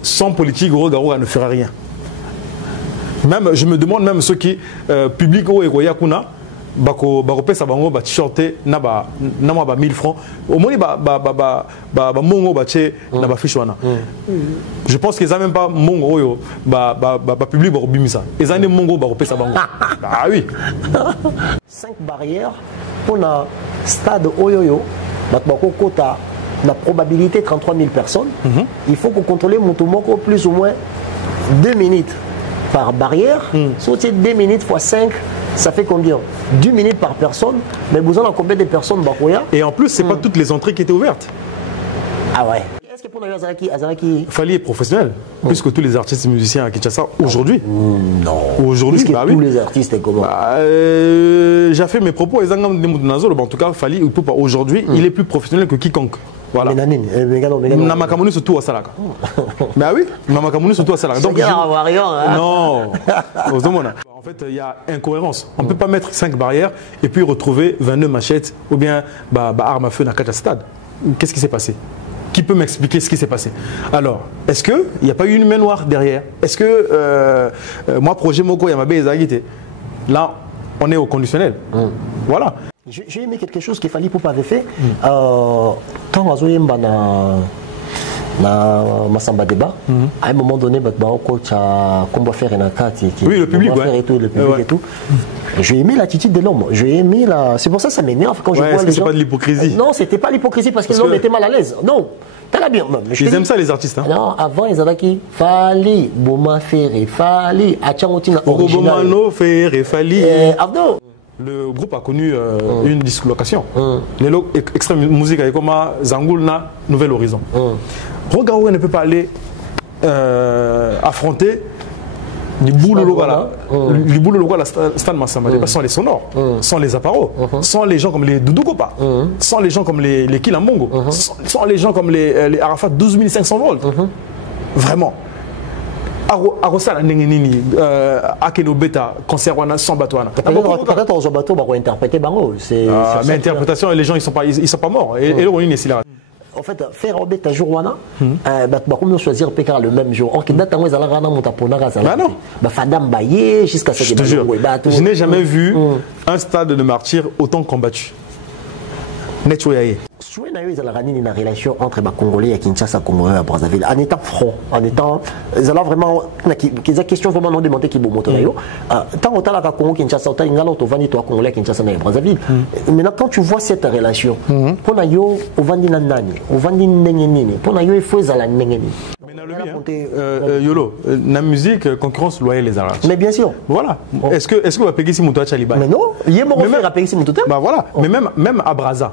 Sans politique, Rogaroga ne fera rien. Même, je me demande même ceux qui publient au Yakuna, bako pesa bango ba t-shirté na ba 1000 francs au moins mongo ba che na ba fiche wana. Je pense qu'ils ont même pas mongo yo ba public ba bimisa. Ils ont mongo ba pesa bango. Ah oui. 5 barrières pour le stade Oyoyo, kota la probabilité 33 000 personnes. Il faut qu'on contrôle Montomoko plus ou moins 2 minutes par barrière. Sauter 2 minutes fois 5, ça fait combien? 2 minutes par personne. Mais vous en avez combien de personnes Bakoya? Et en plus, c'est pas toutes les entrées qui étaient ouvertes. Ah ouais. Est-ce que pour les Azaraki Fali est professionnel, puisque tous les artistes et musiciens à Kinshasa aujourd'hui. Non. Aujourd'hui, bah tous les artistes comment j'ai fait mes propos. En tout cas, Fali, aujourd'hui, il est plus professionnel que quiconque. Voilà. Namakamoni surtout à Salaka. Mais oui, Namakamoni surtout à Salaka. Donc, non. En fait, il y a incohérence. On ne peut pas mettre 5 barrières et puis retrouver 22 machettes ou bien armes à feu dans 4 stades. Qu'est-ce qui s'est passé? Qui peut m'expliquer ce qui s'est passé? Alors, est-ce qu'il n'y a pas eu une main noire derrière? Est-ce que moi, projet Moko Yamabe Ezagite, là, on est au conditionnel. Voilà. J'ai aimé quelque chose qu'il fallait pour pas fait. Quand on a na Massamba débat, à un moment donné, coach a combat faire une carte. Oui, le public, et tout, le public et tout. J'ai aimé l'attitude de l'homme. J'ai aimé la. C'est pour ça que ça m'énerve quand je vois les gens. C'est pas de l'hypocrisie. Non, c'était pas l'hypocrisie parce que l'homme était mal à l'aise. Non. T'as bien. Ils aiment ça les artistes. Hein. Non, avant ils avaient qui Fali, Boma Ferré, Fali, Achangotina original. Bomano Ferré, Fali. Abdo. Le groupe a connu une dislocation. Les extrême musique avec comme Zangoulna, Nouvel Horizon. Rogaroga ne peut pas aller affronter les boules la Stan Massamba, sans les sonores, sans les apparos, sans les gens comme les Doudoukopa, sans les gens comme les Kilambongo, sans les gens comme les Arafat 12 500 volts. Vraiment. Arosala Nengenini, Akeno Beta, concert sans bateau. Peut-être aux bateaux, on va interpréter Bango. Mais interprétation, les gens ils sont pas morts. Et l'héroïne est si là. En fait, faire un bête à jour, comment choisir Pékara le même jour? En date, on a un Fadam Baye jusqu'à ce que je n'ai jamais vu un stade de martyrs autant combattu. Nettoyé. Il y a une relation entre les Congolais et Kinshasa, Congolais à Brazzaville, en étant franc, en étant. Ils ont vraiment. Des questions vraiment non demandées qui vont monter. Tant qu'on a la Congo Kinshasa, autant il y a l'autre Vani, toi Congolais Kinshasa et Brazzaville. Maintenant, quand tu vois cette relation, pour Nayo, au Vandi Nani, au Vandi Nengenini, pour Nayo, il faut la Nengeni. Yolo, la musique, concurrence loyale les Arabes. Mais bien sûr. Voilà. Est-ce que vous avez payé si Moutoua Chaliba? Mais non, il y a mon frère à payer si Moutoua. Bah voilà. Mais même à Brazza,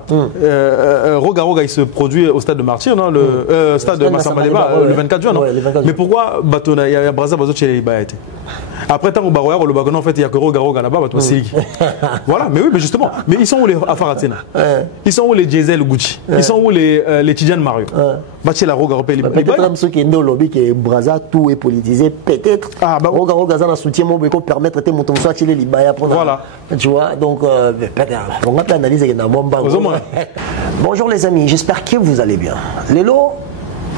Rogaroga il se produit au stade de Martyr, non? Le stade de Massamba Débat, le 24 juin, non? Mais pourquoi Batona, il y a Brazza, Bazo Chaliba été? Après, tant que Baroya, le Bagono, en fait, il n'y a que Rogaroga là-bas, c'est voilà, mais oui, mais justement. Mais ils sont où les Afaratina? Ils sont où les Diesel Gucci? Ils sont où les Tidjan Mario? Baché la Rogaroga, peut-être même ceux qui ont lobby que Brazza, tout est politisé, peut-être. Rogaroga, ça n'a soutien, moi, pour permettre de monter soit les Libaya pour. Voilà. Tu vois, donc, on va analyser dans mon Bonjour les amis, j'espère que vous allez bien. Lelo,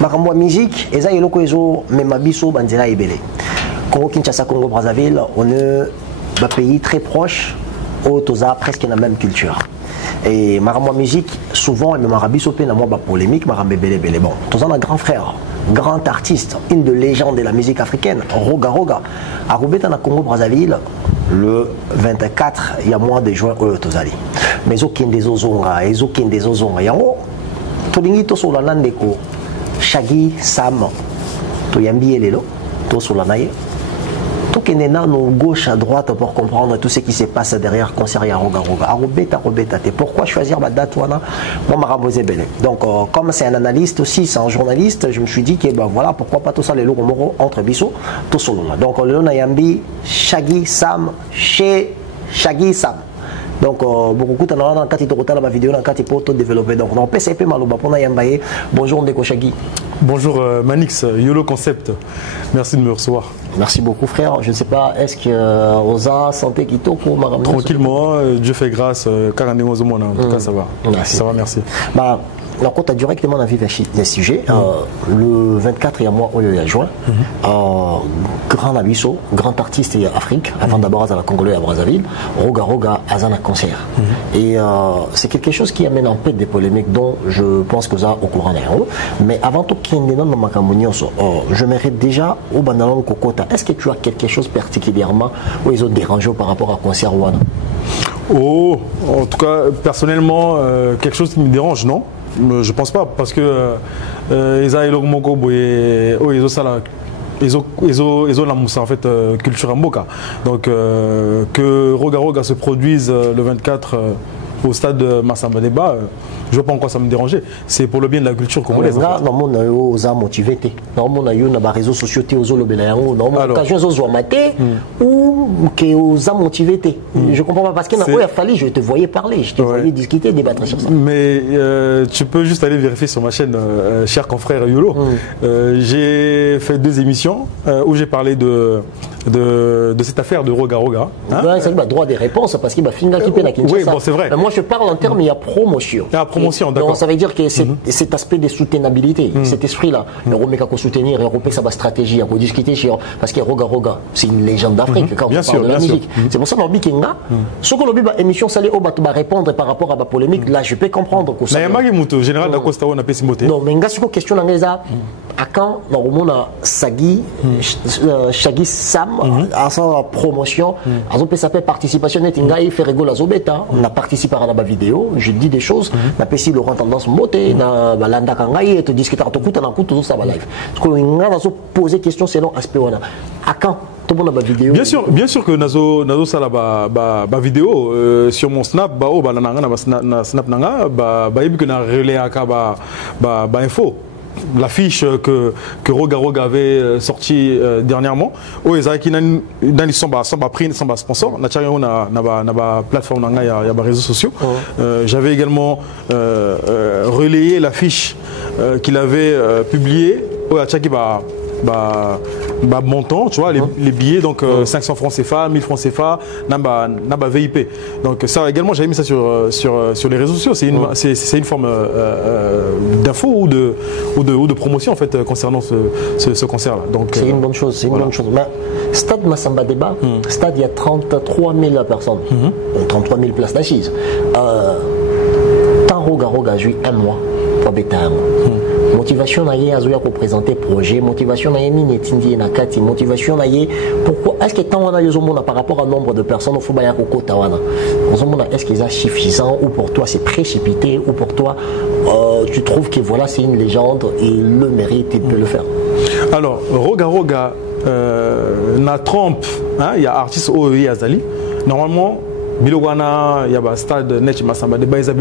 Makamwa musique, et ça, il y a même Abisso, Bandira et Belé. Congo Kinshasa, Congo Brazzaville, on est un pays très proche, où on a presque la même culture. Et Makamwa musique, souvent, même Abisso, il y a une polémique, Makamwa Belé Belé. Bon, on a un grand frère, grand artiste, une de légendes de la musique africaine, Rogaroga. À Roubeta, dans Congo Brazzaville, le 24, il y a moins de juin, Tozali. Mais aucun des ozonga, et aucun des ozonga. Yango, Tolingi Toso la Nandeko, Shaggy, Sam, Toyambi et Lelo, Toso la Naye. Tout qui est là, gauche à droite pour comprendre tout ce qui se passe derrière concert à Rogaroga. Robeta. Pourquoi choisir ma date? Moi, donc, comme c'est un analyste aussi, c'est un journaliste, je me suis dit que voilà, pourquoi pas tout ça, les lots entre Bissot, tout solo. Donc, le Nayambi, Shaggy, Sam, chez Shaggy, Sam. Donc, beaucoup de gens quand ils ont ma vidéo, quand ils peuvent développer. Donc, on peut s'épée malouba pour Nayambaye. Bonjour, Ndeko Shaggy. Bonjour, Manix, Yolo Concept. Merci de me recevoir. Merci beaucoup, frère. Je ne sais pas, est-ce que Oza santé qui t'a pour tranquillement, Dieu fait grâce. 41 mois au monde, en tout cas, ça va. Merci. Ça va, merci. Alors, quand tu as directement la vie des sujets, le 24, il y a moi, il y a juin, grand abisso, grand artiste et Afrique, avant d'abord à la Congolais à Brazzaville, Roga Roga Azana concert. Et c'est quelque chose qui amène en peu des polémiques dont je pense que ça au courant d'ailleurs. Mais avant tout, je m'aimerais déjà au Banalon Kokota. Est-ce que tu as quelque chose particulièrement où ils ont dérangé par rapport à concert Wana? Oh, en tout cas, personnellement, quelque chose qui me dérange, non? Je pense pas, parce que Eza et Logmoko, ils ont ça là. Ils ont la moussa en fait culture Mboka. Donc que Roga Roga se produise le 24 au stade de Massamba Débat, je ne vois pas en quoi ça me dérangeait. C'est pour le bien de la culture congolaise. On a motivé. On a eu des réseaux sociaux, on a occasion ou que a motivé. Je ne comprends pas parce qu'il a fallu, je te voyais parler, je te voyais discuter, débattre sur ça. Mais tu peux juste aller vérifier sur ma chaîne, cher confrère Yolo. J'ai fait 2 émissions où j'ai parlé de cette affaire de Roga Roga. Hein? Ouais, c'est droit des réponses parce qu'il m'a fini d'occuper la Kinshasa. Oui, bon, c'est vrai. Mais moi, je parle en termes, il y a promotion. Ah, promotion, d'accord. Donc, ça veut dire que cet aspect de soutenabilité, cet esprit-là, le Romeka qu'on soutenir, Européen, ça va stratégie, à discuter sur. Parce que Roga Roga, c'est une légende d'Afrique quand on parle de la musique. C'est pour ça que Kenga, ce qu'on a vu, émission salée, on va répondre par rapport à la polémique, là, je peux comprendre que ça. Mais il y a général d'Acosta, on a pas Simoté. Non, mais il y a une question dans les à quand, normalement, Shaggy Sam, à sa promotion, on peut s'appeler participation, il fait rigoler à Zobeta, on a participé à la vidéo, je dis des choses, on a aussi Laurent Tendance Moté, on a Landa Kangaï, on discute à tout ça va live. Parce qu'on a posé question selon aspect, à quand? Bien sûr que Nazo ça la vidéo sur mon snap snap nanga que na relais info. L'affiche que Roga Roga avait sortie dernièrement, où ils ont pris un sponsor, na plateforme il y a des réseaux sociaux. J'avais également relayé l'affiche qu'il avait publiée, où montant, tu vois, les billets, donc 500 francs CFA, 1000 francs CFA, naba VIP. Donc ça également, j'avais mis ça sur les réseaux sociaux. C'est une forme d'info ou de promotion en fait concernant ce concert-là. Donc c'est une bonne chose. C'est une bonne chose. Mais, stade Massamba Débat, stade il y a 33 000 personnes, 33 000 places d'assises. Tant Roga Roga joue un mois pour bêter un mois. Motivation naïe à pour présenter projet, motivation naïe minetindi na kati, motivation naïe pourquoi est-ce que tant on a eu par rapport au nombre de personnes au Fubaya Koko Tawana, est-ce qu'ils sont suffisants ou pour toi c'est précipité ou pour toi tu trouves que voilà c'est une légende et il le mérite, il peut le faire. Alors Roga Roga na trompe, il y a artiste OEI Azali, normalement Bilogana, il y a un stade Net Massamba Débat, il y a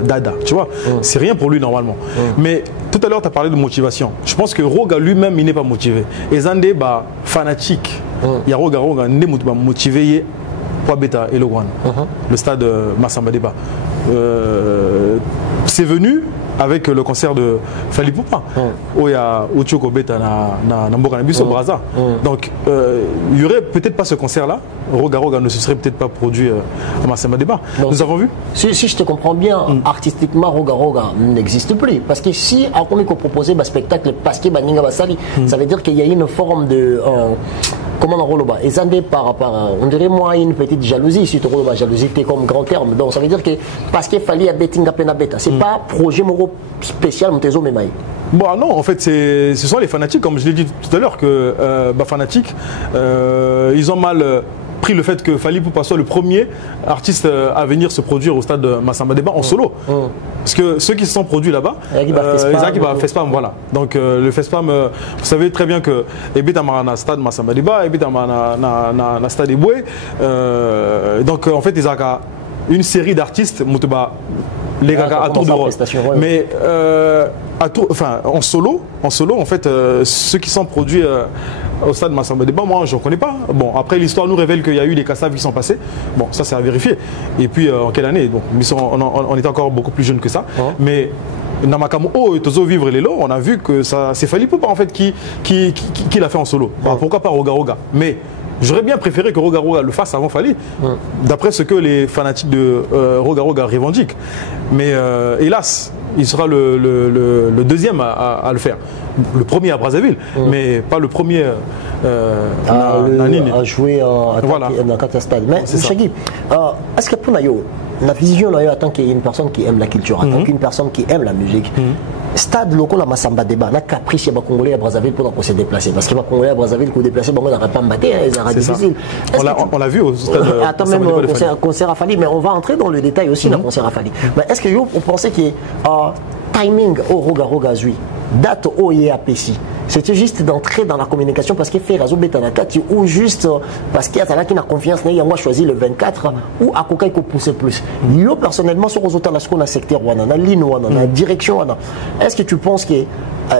Dada, tu vois, c'est rien pour lui normalement. Mais tout à l'heure, tu as parlé de motivation. Je pense que Roga lui-même, il n'est pas motivé. Et Zande, fanatique. Il y a Roga Roga, il n'est pas motivé pour Beta et le stade Massamba Débat. C'est venu avec le concert de Fali Poupa, où il y a Uchoko Beta na Mboka Nabiso Braza. Donc, il n'y aurait peut-être pas ce concert-là. Roga Roga ne se serait peut-être pas produit à Massamba Débat. Nous avons vu. Si je te comprends bien, artistiquement, Roga Roga n'existe plus. Parce que si, on peut proposer un spectacle parce que Baninga Basali, ça veut dire qu'il y a une forme de. Comment on roule bas? Et ça par rapport à, on dirait moi une petite jalousie, si tu roules bas, jalousie c'est comme grand terme. Donc ça veut dire que parce qu'il fallait betting à peine à bêta, c'est pas projet moro spécial Montezo Memaï. Bon non, en fait ce sont les fanatiques, comme je l'ai dit tout à l'heure, que fanatiques, ils ont mal pris le fait que Fali Poupa soit le premier artiste à venir se produire au stade de Massamba Débat en solo. Parce que ceux qui se sont produits là-bas, ils ont fait spam, voilà. Donc le FESPAM, vous savez très bien que Ebita Marana stade Massamba Débat, Ebita Marana stade Eboué. Donc en fait, ils ont une série d'artistes, les gars à tour de rôle. Mais en solo, en fait, ceux qui sont produits au stade Massamba Débat, moi je ne connais pas. Bon, après l'histoire nous révèle qu'il y a eu des cassaves qui sont passés. Bon, ça c'est à vérifier. Et puis en quelle année? Bon, on était encore beaucoup plus jeunes que ça. Mais Namakamo et Tozo Vivre les lots, on a vu que c'est Fali Poupa en fait qui l'a fait en solo. Pourquoi pas Roga Roga? Mais j'aurais bien préféré que Roga Roga le fasse avant Fali, d'après ce que les fanatiques de Roga Roga revendiquent. Mais hélas, il sera le deuxième à le faire. Le premier à Brazzaville, mais pas le premier à jouer dans quatre stades. Mais Chagui, est-ce que pour nous, la vision en tant qu'une personne qui aime la culture, en tant qu'une personne qui aime la musique, stade local à Massamba Débat, n'a caprice les Congolais à Brazzaville pour se déplacer. Parce que les Congolais à Brazzaville, pour déplacer, on n'aurait pas battu, ils auraient difficile. On l'a vu au stade. Attends, même concert à Fali, mais on va entrer dans le détail aussi dans le concert à Fali. Mais est-ce que vous pensez qu'il y a timing au Roga Zui, date au IAPC? C'était juste d'entrer dans la communication parce qu'il fait Razo Betanakati ou juste parce qu'il y a qui n'a confiance, il a choisi le 24 ou à quoi il faut pousser plus. Yo, personnellement, sur les autres, dans le secteur, dans la ligne, dans la direction, est-ce que tu penses que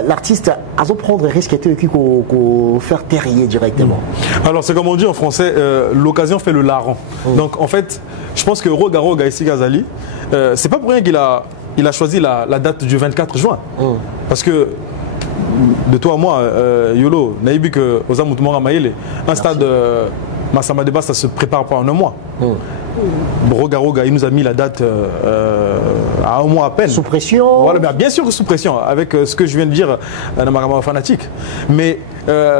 l'artiste a dû prendre le risque de faire terrier directement? Alors, c'est comme on dit en français, l'occasion fait le larron. Donc, en fait, je pense que Roga ici, Gazali, c'est pas pour rien qu'il a choisi la date du 24 juin. Parce que de toi à moi, Yolo, Naïbi que Ozamoutmora Maïle, un stade Massamba Débat, ça se prépare pas en un mois. Roga, il nous a mis la date à un mois à peine. Sous pression? Voilà, bien sûr sous pression, avec ce que je viens de dire dans ma fanatique. Mais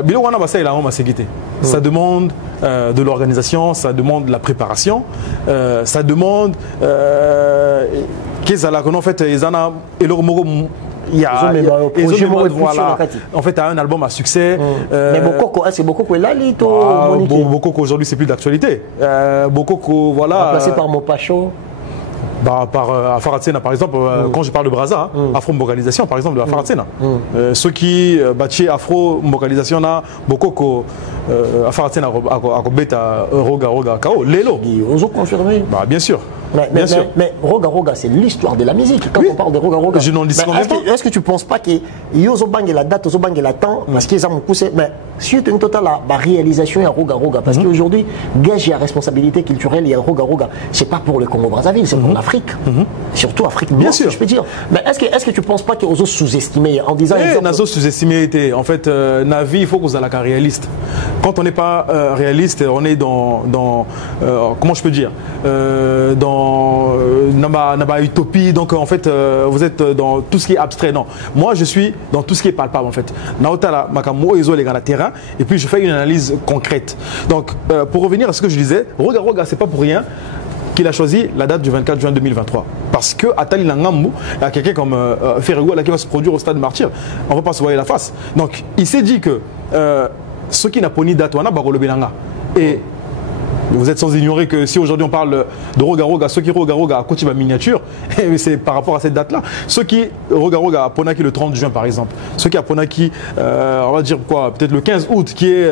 Bilo Wana Bassa, il a un séquité. Ça demande de l'organisation, ça demande de la préparation, ça demande qu'ils allaient en fait, ils en et leur il y a voilà. En fait, tu as un album à succès. Mais Bokoko, est-ce que Bokoko est là, Bokoko aujourd'hui, c'est plus d'actualité. Bokoko, voilà. Remplacé par Mopacho. Par Afaratsena, par exemple, quand je parle de Brazza, Afro-Mbokalisation, par exemple, de Afaratsena. Ceux qui bâtissent Afro-Mbokalisation, Bokoko, Afaratsena, Akobeta, Roga, Kao, Lelo. Ils ont confirmé. Bien sûr. Mais Roga, c'est l'histoire de la musique. Quand on parle de Roga, je n'en dis pas. Est-ce que tu ne penses pas que Yozobang la date, Yozobang la temps, parce qu'ils ont poussé, mais suite une totale la réalisation à Roga, parce qu'aujourd'hui, gage et responsabilité culturelle, il y a Roga, c'est pas pour le Congo-Brazzaville, c'est pour l'Afrique, surtout Afrique bien sûr, je peux dire. Mais est-ce que tu ne penses pas qu'ils ont sous-estimé en disant ils ont sous-estimé. En fait, Navi, il faut qu'on soit réaliste. Quand on n'est pas réaliste, on est dans comment je peux dire, dans Naba utopie, donc en fait vous êtes dans tout ce qui est abstrait. Non, moi je suis dans tout ce qui est palpable en fait. Naotala Makamo Ezo les gars à terrain et puis je fais une analyse concrète. Donc pour revenir à ce que je disais, Roga c'est pas pour rien qu'il a choisi la date du 24 juin 2023. Parce que à Tali Langamou, il y a quelqu'un comme Ferrego qui va se produire au stade Martyr. On ne va pas se voir la face. Donc il s'est dit que ceux qui n'ont pas ni date, on a Barolo Belanga. Et vous êtes sans ignorer que si aujourd'hui on parle de Roga, ceux qui Roga à Kotiba miniature, c'est par rapport à cette date-là. Ceux qui Roga à Ponaki le 30 juin par exemple, ceux qui à Ponaki, on va dire quoi, peut-être le 15 août qui est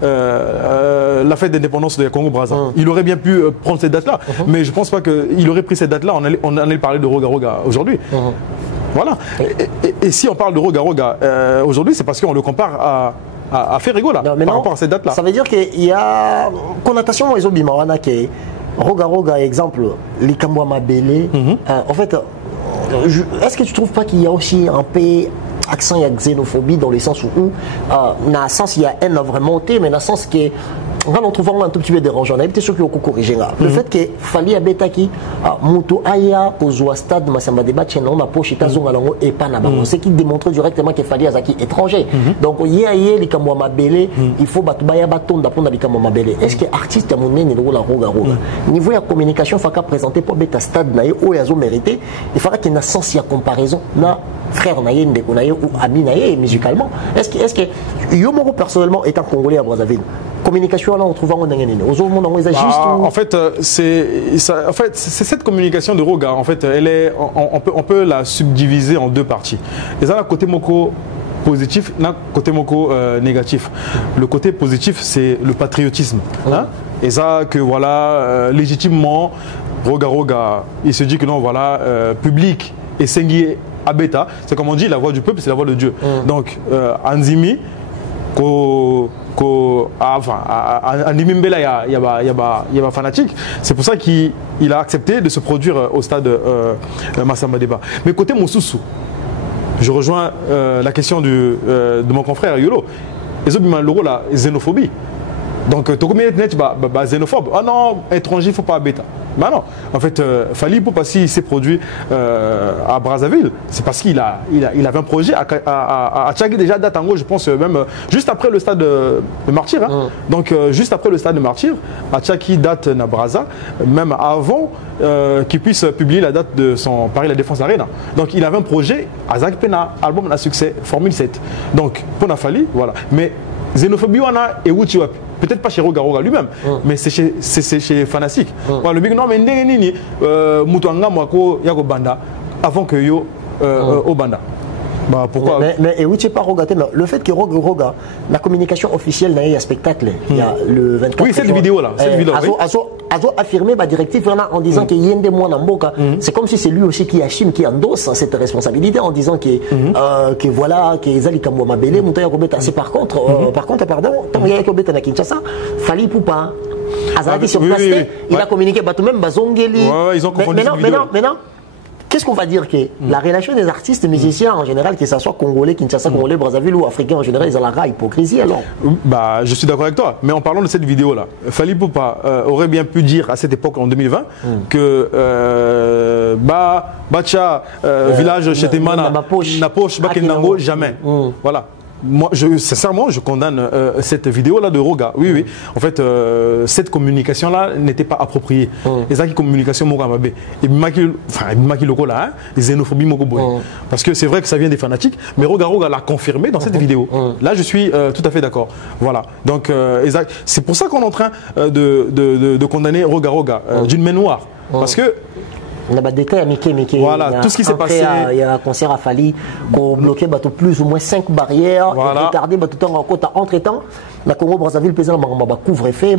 la fête d'indépendance de Congo-Brazza. Il aurait bien pu prendre cette date-là, mais je ne pense pas qu'il aurait pris cette date-là, on allait parler de Roga aujourd'hui. Voilà. Et si on parle de Roga aujourd'hui, c'est parce qu'on le compare à Ferrego là, par rapport à cette date là. Ça veut dire qu'il y a connotation aux Obimawana qui Roga exemple les Kamwama Belé. En fait, est-ce que tu trouves pas qu'il y a aussi un peu accent, il y a xénophobie dans le sens où dans le sens il y a haine vraiment monté, mais dans le sens que quand on trouve un tout petit peu dérangeant, on a été sûr qu'il y a corrigé là. Le fait que Fali Abetaki, Moutou Aya, Kozwa Stade, Massamba Débat, on a poché Tazonga Lango et Panama. C'est qui démontre directement que Fali Azaki étranger. Donc, il y a les Kamwama Belé, il faut Batubaya Baton d'apprendre les Kamwama Belé. Est-ce que l'artiste a monné le Roga niveau de la communication, il faut qu'à présenter pour Beta Stade Naye, où il a mérité, il faudra qu'il y ait un sens de comparaison. Frère Naye, Ndekonaye ou ami Naye musicalement. Est-ce que Yomoro personnellement étant congolais à Brazzaville, communication là on trouve en fait c'est cette communication de Roga en fait elle est on peut la subdiviser en deux parties. Et ça, côté moko positif, côté moko négatif. Le côté positif c'est le patriotisme. Et ça que voilà légitimement Roga il se dit que non voilà public et Sengi Abeta, c'est comme on dit la voix du peuple c'est la voix de Dieu. Donc Anzimi Animimbela il y a fanatique. C'est pour ça qu'il a accepté de se produire au stade Massamba Débat. Mais côté Moussoussou, je rejoins la question de mon confrère Yolo. Les autres ont la xénophobie. Donc, tu es xénophobe. Ah non, étranger, il ne faut pas bêta. Bah non. En fait, Fally Ipupa, s'il s'est produit à Brazzaville, c'est parce qu'il avait un projet à Tchagi déjà date en gros, je pense même juste après le stade de Martyr. Hein. Donc juste après le stade de Martyr, à Tchagi date na Brazza, même avant qu'il puisse publier la date de son Paris La Défense Arena. Donc il avait un projet, Azak Pena, album à succès, Formule 7. Donc pour Fally, voilà. Mais Xénophobie, on a et Wuchiwapi. Peut-être pas chez Roga Roga lui-même, mais c'est chez Fanastic. Voilà, le big non, mais Ndengeni, Mutuanga Mwako Yako Banda, avant que yo au Banda. Bah, pourquoi mais oui, tu sais pas Roga, le fait que Roga, la communication officielle n'a eu un spectacle, il y a le 24. Oui, cette vidéo là. Azo affirmé la directive en disant qu'il y a des mois dans Boka. C'est comme si c'est lui aussi qui assume, qui endosse cette responsabilité en disant que voilà, que Zali Kamouama Bele, Moutaya Robeta. C'est par contre, pardon, tant qu'il y a Robeta na Kinshasa, Fally Ipupa, Azali sur place, il a communiqué, même Bazongeli. Ils ont confondu cette vidéo. Maintenant, qu'est-ce qu'on va dire que la relation des artistes musiciens en général, que ce soit congolais, Kinshasa, congolais, Brazzaville ou africains en général, ils ont la hypocrisie alors? Bah, je suis d'accord avec toi. Mais en parlant de cette vidéo-là, Fally Ipupa aurait bien pu dire à cette époque, en 2020, que Bacha, village chez Temana, Napoche, Bakendango, jamais. Voilà. Moi, sincèrement, je condamne cette vidéo-là de Roga. Oui, oui. En fait, cette communication-là n'était pas appropriée. Et ça qui communication Mogamabé. Et Maki Loko là, xénophobie Mogoboy. Parce que c'est vrai que ça vient des fanatiques, mais Roga l'a confirmé dans cette vidéo. Là, je suis tout à fait d'accord. Voilà. Donc, c'est pour ça qu'on est en train de condamner Roga d'une main noire. Parce que voilà, tout ce qui s'est passé. Il y a un concert à Fally, qu'on bloquait plus ou moins 5 barrières, voilà. Regardez tout le temps en compte. Entre-temps, la Congo Brazzaville pesait couvre-feu,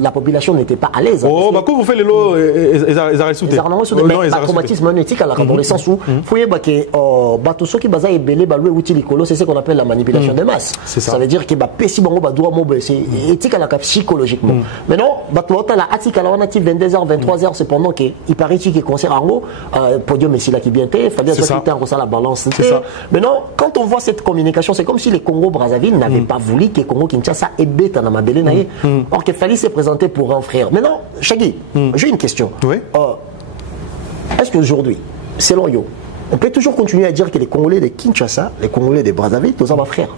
la population n'était pas à l'aise. Oh, couvre-feu les lots, ils arrêtent sous le traumatisme magnétique dans le sens où il faut que ceux qui basaient belé baloué outil c'est ce qu'on appelle la manipulation de masse. Ça veut dire que pesi bango doit c'est éthique à la psychologiquement. Maintenant, la atika la on a 22h 23h c'est pendant que il paraît que concert en haut podium et là qui bien fait fallait ça la balance. Maintenant, quand on voit cette communication, c'est comme si les Congo Brazzaville n'avaient pas voulu que Congo Kinshasa et bête en Amabélé naïe. Or que Fally s'est présenté pour un frère. Maintenant, Shaggy, j'ai une question. Oui. Est-ce qu'aujourd'hui, selon Yo, on peut toujours continuer à dire que les Congolais de Kinshasa, les Congolais de Brazzaville, tous sont frères?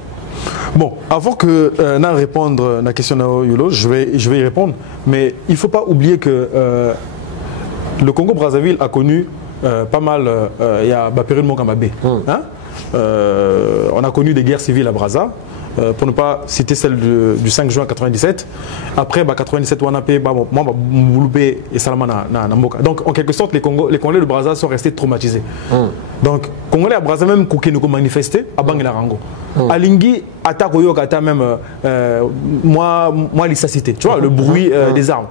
Bon, avant que Nan réponde à la question de Yolo, je vais y répondre. Mais il ne faut pas oublier que le Congo Brazzaville a connu pas mal, il y a Bapéry de Mokamabé. On a connu des guerres civiles à Brazza. Pour ne pas citer celle du 5 juin 1997. Après, 97, Mouloubé et Salama na Mboka. Donc, en quelque sorte, les Congolais de Brazza sont restés traumatisés. Donc, Congolais à Brazza, même qui nous manifesté, à Bangilarango. À Lingui, attaque au Yokata, même, moi, l'issacité. Tu vois, le bruit des armes.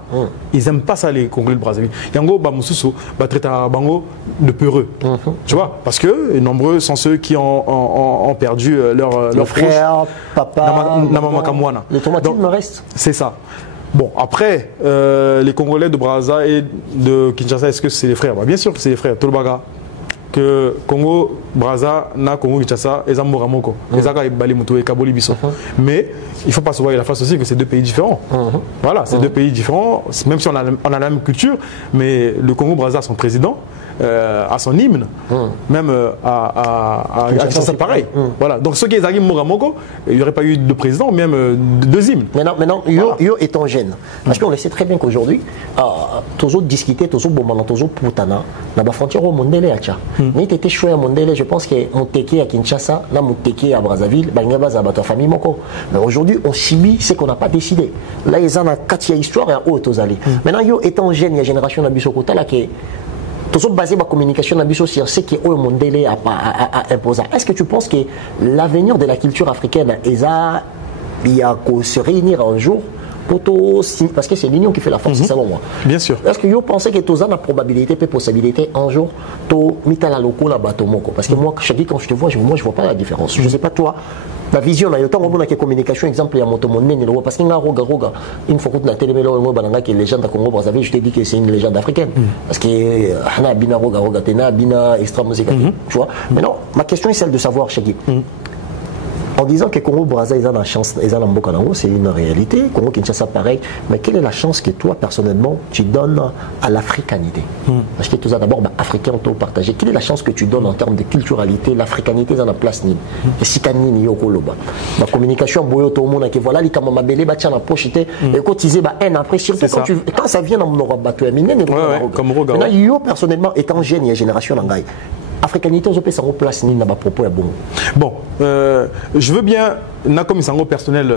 Ils n'aiment pas ça, les Congolais de Brazzaville. Yango, Moussoussou, traite à Bango de peureux. Tu vois, parce que nombreux sont ceux qui ont perdu leur frère. Papa, le traumatisme reste. C'est ça. Bon, après, les Congolais de Brazza et de Kinshasa, est-ce que c'est les frères? Bien sûr que c'est les frères. Tout le bagarre. Que Congo, Brazza, na Congo, Kinshasa, et Zamboramoko. Mais il ne faut pas se voir la face aussi que c'est deux pays différents. Voilà, c'est deux pays différents, même si on a la même culture, mais le Congo, Brazza a son président. À son hymne, même à Kinshasa pareil. Voilà. Donc ceux qui sont Moramoko, il n'y aurait pas eu de président, même deux hymnes. Maintenant, Yo est en gêne. Parce qu'on le sait très bien qu'aujourd'hui, toujours discuter, toujours Bomana, toujours Poutana, dans la frontière au Mondele, mais il était chouette à Mondele, je pense que Mouteke à Kinshasa, là Mouteke à Brazzaville, Bangabaz à ta famille Moko. Mais aujourd'hui, on subit ce qu'on n'a pas décidé. Là, ils ont 4 histoires et un haut aux allées. Maintenant, Yo est en gêne, il y a une génération d'Abissokota là qui est. Toujours basé sur la communication sur ce qui est au Mondele à imposer. Est-ce que tu penses que l'avenir de la culture africaine, il y a qu'à se réunir un jour parce que c'est l'union qui fait la force, selon moi. Bien sûr. Est-ce que vous pensez que tu as la probabilité, la possibilité un jour, de mettre la loco là-bas, parce que moi, quand je te vois, je ne vois pas la différence. Je ne sais pas toi. La vision, il y a autant de communication, exemple, il y a mon parce qu'il y a Roga, une fois que tu as télé, qui est légende à Congo Brazzaville, je te dis que c'est une légende africaine. Parce que Hana Bina Roga, Tena, Bina, extra musique. Tu vois. Maintenant, ma question est celle de savoir, Shaggy. En disant que Congo Brazza ils ont la chance, ils ont la c'est une réalité. Congo Kinshasa pareil. Mais quelle est la chance que toi personnellement tu donnes à l'africanité? Parce que tout ça d'abord africain on t'a partagé. Quelle est la chance que tu donnes en termes de culturalité? L'africanité dans la place ni. Et si kanini yokoloba. La communication boyo tout le monde qui voilà les kamama belé batia na poche et cotiser ba haine après surtout quand ça vient dans mon bateau comme Roga. Yo personnellement étant jeune et génération nangai. Africanité, on peut s'en place ni n'a pas propos à bon. Bon, je veux bien, n'a comme ça personnel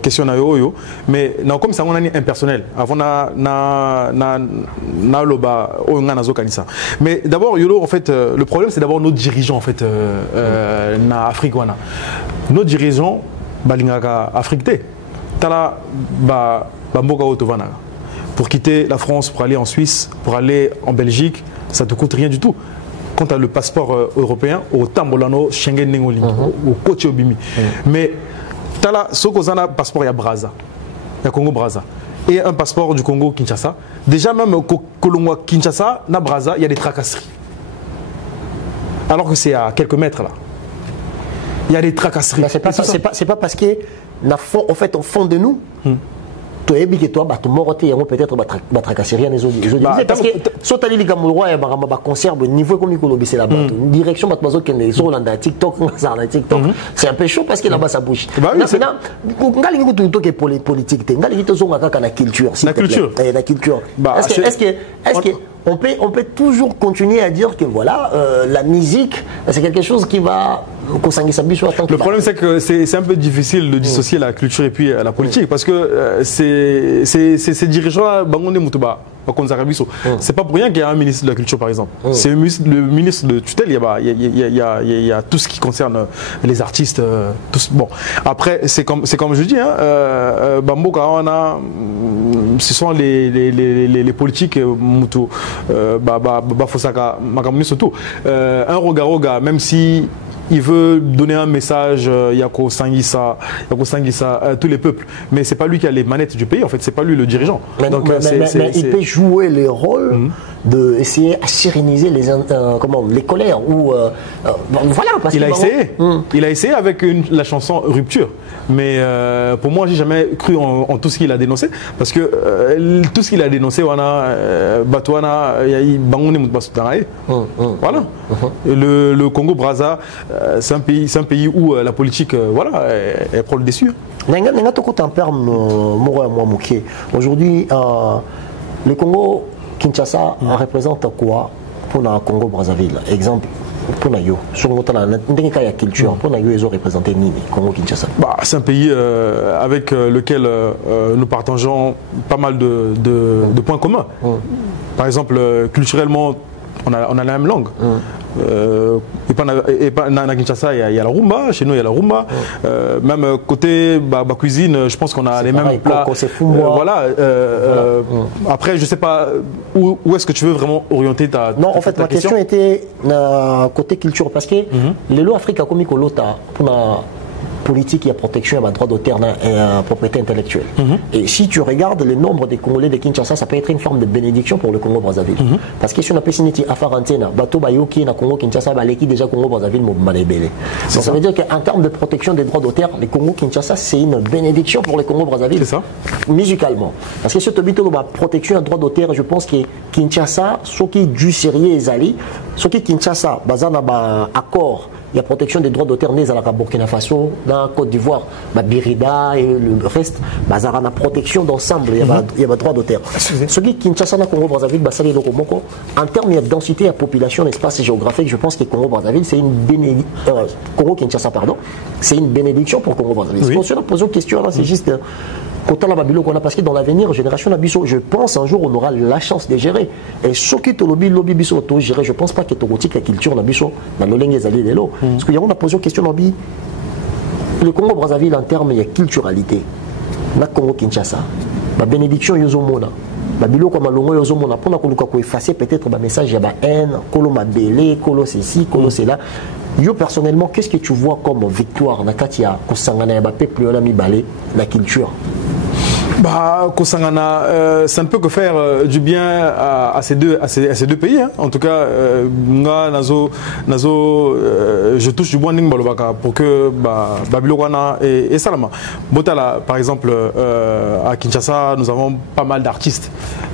question na yo, mais n'a comme ça on a impersonnel. Avant na loba o nga nazo kanisa. Mais d'abord yolo en fait le problème c'est d'abord nos dirigeants en fait na Afrique wana. Nos dirigeants balingaka afriqueté. Tala ba mboka otovana. Pour quitter la France, pour aller en Suisse, pour aller en Belgique, ça ne te coûte rien du tout. Quand tu as le passeport européen, au Tambolano, Schengen, Nengoli, au Kochi Obimi. Mais tu as là, ce qu'on a, passeport, il y a Brazza, il y a Congo Brazza. Et un passeport du Congo Kinshasa. Déjà, même Colombo Kinshasa, na Brazza, il y a des tracasseries. Alors que c'est à quelques mètres là. Il y a des tracasseries. C'est pas parce que, en fait, au fond de nous, que toi peut-être tracasserie les autres parce que soit ali liga mulwa ya ba conserve niveau comme il c'est là-bas une direction matmazo qui est sur la TikTok c'est un peu chaud parce que là-bas ça bouge maintenant ngali ko tout que politique ngali to zonga kaka na culture la culture est-ce que on peut toujours continuer à dire que voilà la musique c'est quelque chose qui va le problème c'est que c'est un peu difficile de dissocier la culture et puis la politique parce que ces dirigeants c'est pas pour rien qu'il y a un ministre de la culture par exemple. C'est le ministre de tutelle, il y a tout ce qui concerne les artistes bon après c'est comme je dis Bamboka ce sont les politiques Fosaka Makamuni surtout un Roga même si il veut donner un message Yako Sangisa à tous les peuples, mais c'est pas lui qui a les manettes du pays en fait, c'est pas lui le dirigeant. Mais il peut jouer le rôle de essayer à séréniser les colères ou voilà parce il a essayé avec la chanson Rupture, mais pour moi j'ai jamais cru en tout ce qu'il a dénoncé parce que tout ce qu'il a dénoncé Batouana voilà. Le Congo Brazza c'est un pays où la politique est prend le dessus. Aujourd'hui le Congo Kinshasa représente quoi pour le Congo Brazzaville? Exemple pour Nayo, sur la culture, pour Nayo, ils ont représenté Nini, Congo Kinshasa. C'est un pays avec lequel nous partageons pas mal de points communs. Par exemple, culturellement, on a la même langue. Et pas à Kinshasa, il y a la rumba. Chez nous, il y a la rumba. Même côté cuisine, je pense qu'on a les mêmes plats. Voilà. Après, je sais pas où est-ce que tu veux vraiment orienter ta Non, en fait, ma question était côté culture. Parce que les lois africaines comme Ikolota, pour la politique et protection à droit d'auteur et à propriété intellectuelle. Et si tu regardes le nombre des Congolais de Kinshasa, ça peut être une forme de bénédiction pour le Congo Brazzaville. Parce que si on a signé à Farantena, bateau bayoki na Congo Kinshasa, qui déjà Congo Brazzaville m'obmalébélé. Ça veut dire qu'en termes de protection des droits d'auteur, le Congo Kinshasa c'est une bénédiction pour le Congo Brazzaville. C'est ça. Musicalement. Parce que ce tobito la protection des droits d'auteur, je pense que Kinshasa, ce qui est du sérieux et ali, ce qui Kinshasa, bazana ba accord. Il y a protection des droits d'auteur à la Burkina Faso, dans la Côte d'Ivoire, Birida et le reste, il y a protection d'ensemble, il y a droit d'auteur. Ce qui est Kinshasa, Congo Brazzaville, en termes de densité de population, l'espace géographique, je pense que Congo Brazzaville, c'est une bénédiction. Congo Kinshasa, pardon, c'est une bénédiction pour Congo Brazzaville. Oui. Si on a posé une question là, c'est juste. Parce que dans l'avenir, génération Abisso, je pense un jour on aura la chance de gérer. Et ce qui est lobby Bisso, je ne pense pas que la culture Nabisso, dans le lingue des de l'eau. Parce qu'il y a une posé une question lobby. Le Congo Brazzaville en termes de culturalité, le Congo Kinshasa, la bénédiction Yozomona, la bilo comme Malongo Yozomona, pour effacer peut-être le message, il y a haine, Kolo Mabélé, Kolo ceci, Kolo cela. Yo personnellement, qu'est-ce que tu vois comme victoire dans Katia, Kosangana, Peuple, la culture? Bah, ça ne peut que faire du bien à ces deux pays. Hein. En tout cas, je touche du bois pour que Babilowana et Salama. Botala, par exemple, à Kinshasa, nous avons pas mal d'artistes.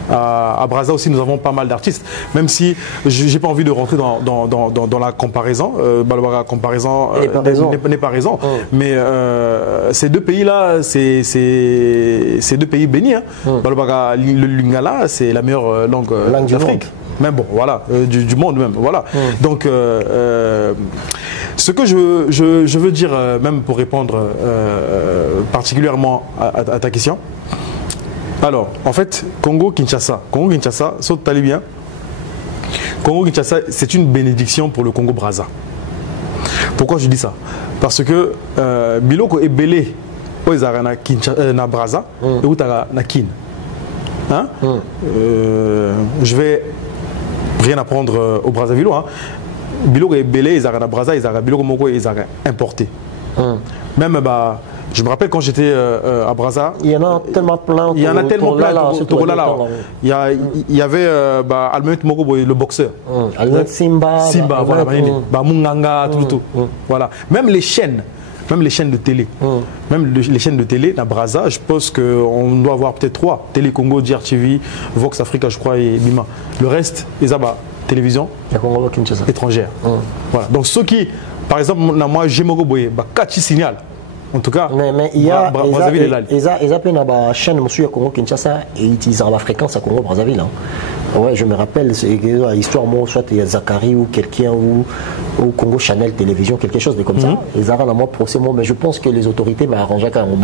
À Brazza aussi, nous avons pas mal d'artistes. Même si je n'ai pas envie de rentrer dans la comparaison. Comparaison n'est pas raison. Mais ces deux pays-là, c'est deux pays bénis. Hein. Le Lingala, c'est la meilleure langue d'Afrique. Même bon, voilà, du monde même. Voilà. Donc, ce que je veux dire, même pour répondre particulièrement à ta question. Alors, en fait, Congo-Kinshasa, saute talibien. Congo-Kinshasa, c'est une bénédiction pour le Congo-Brazza. Pourquoi je dis ça? Parce que Biloko est belé na Brazza et Outara na Kin. Hein? Je vais rien apprendre au Brazzavillois. Hein? Biloko est belé, ils ont na Brazza, ils ont Biloko Moko, ils ont importé. Même je me rappelle quand j'étais à Brazza. Il y en a tellement plein. Il y en a tellement plein. Il y avait Almet Moko, le boxeur. Almet Simba. Voilà. Munganga, tout. Voilà. Même les chaînes de télé. Même les chaînes de télé, à Brazza, je pense qu'on doit avoir peut-être 3. Télé Congo, DRTV, Vox Africa, je crois, et Bima. Le reste, les télévision étrangère. Voilà. Donc ceux qui, par exemple, moi, j'ai mon goboye, Kachi signal. En tout cas, mais il y a une chaîne monsieur Congo Kinshasa et utilise la fréquence à Congo Brazzaville. Ouais, je me rappelle l'histoire, soit il y a Zachary ou quelqu'un ou Congo Channel Télévision, quelque chose de comme ça. Ils ont un procès, mais je pense que les autorités m'ont arrangé quand on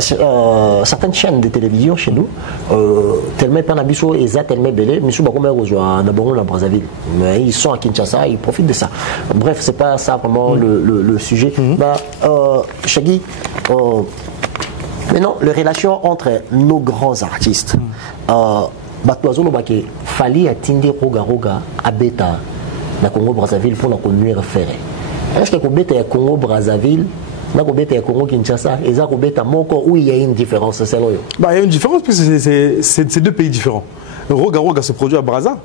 certaines chaînes de télévision chez nous, tellement Panabiso et tellement belé, mais sous Bakomé à Brazzaville. Mais ils sont à Kinshasa, ils profitent de ça. Bref, c'est pas ça vraiment le sujet. Chagui, maintenant, les relations entre nos grands artistes. Fali a tindi roga à Beta na Congo Brazzaville pour la conduire ferré. Est-ce que Beta à Congo Brazzaville, na Beta à Congo Kinshasa, et ça Beta Moko où il y a une différence, c'est là. Il y a une différence puisque c'est deux pays différents. Roga se produit à Brazza.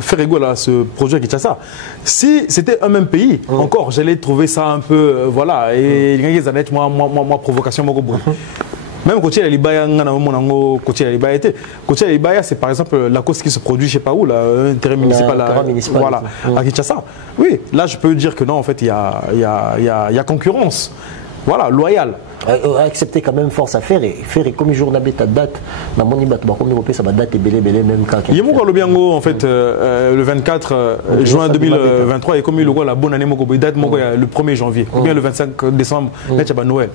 Ferrego là se produit à Kinshasa. Si c'était un même pays, encore j'allais trouver ça un peu voilà et il y a des moi provocation moi même côté la Libaya c'est par exemple la cause qui se produit je sais pas où là un terrain municipal voilà à Kinshasa. Oui, là je peux dire que non en fait il y a concurrence. Voilà, loyal. Accepter quand même force à faire et comme jour n'a pas date na moni bat ba comme ça va date belé même quand il y a mon le biango en fait le 24 juin 2023 et comme il le la bonne année moko date moko le 1er janvier ou bien le 25 décembre là tu Noël.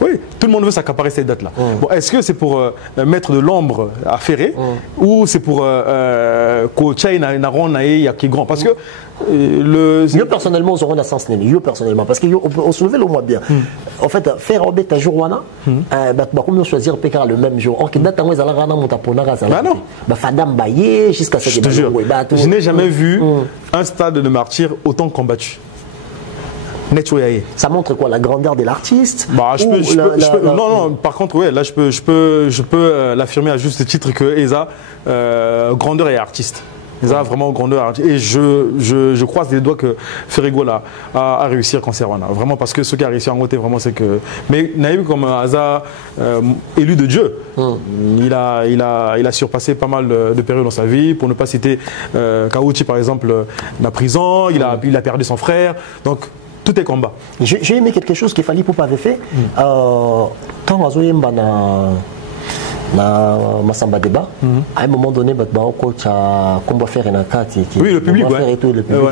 Oui, tout le monde veut s'accaparer cette date là. Bon, est-ce que c'est pour mettre de l'ombre à Ferré ou c'est pour que China na ron na qui grand parce que yo personnellement on aura sens yo personnellement parce que on se lever le mois bien. En fait faire ta journée comment choisir pécar le même jour. Ok, date ils allaient rana mutapona razala. Fadam baye jusqu'à ce que je n'ai jamais vu un stade de martyrs autant combattu. Ça montre quoi? La grandeur de l'artiste? Non, par contre, ouais, là, je peux l'affirmer à juste titre que Eza, grandeur et artiste. Eza vraiment grandeur. Et je croise les doigts que Ferrego là a réussi à conserver. Vraiment, parce que ce qui a réussi à côté, vraiment, c'est que. Mais Naïm, comme Eza, élu de Dieu, il a surpassé pas mal de périodes dans sa vie. Pour ne pas citer Kaouchi, par exemple, la prison, il a perdu son frère. Donc, tout est combat. J'ai aimé quelque chose qu'il fallait pour pas faire. Quand on a na Massamba débat, à un moment donné, coach a combat faire une carte. Oui, le public,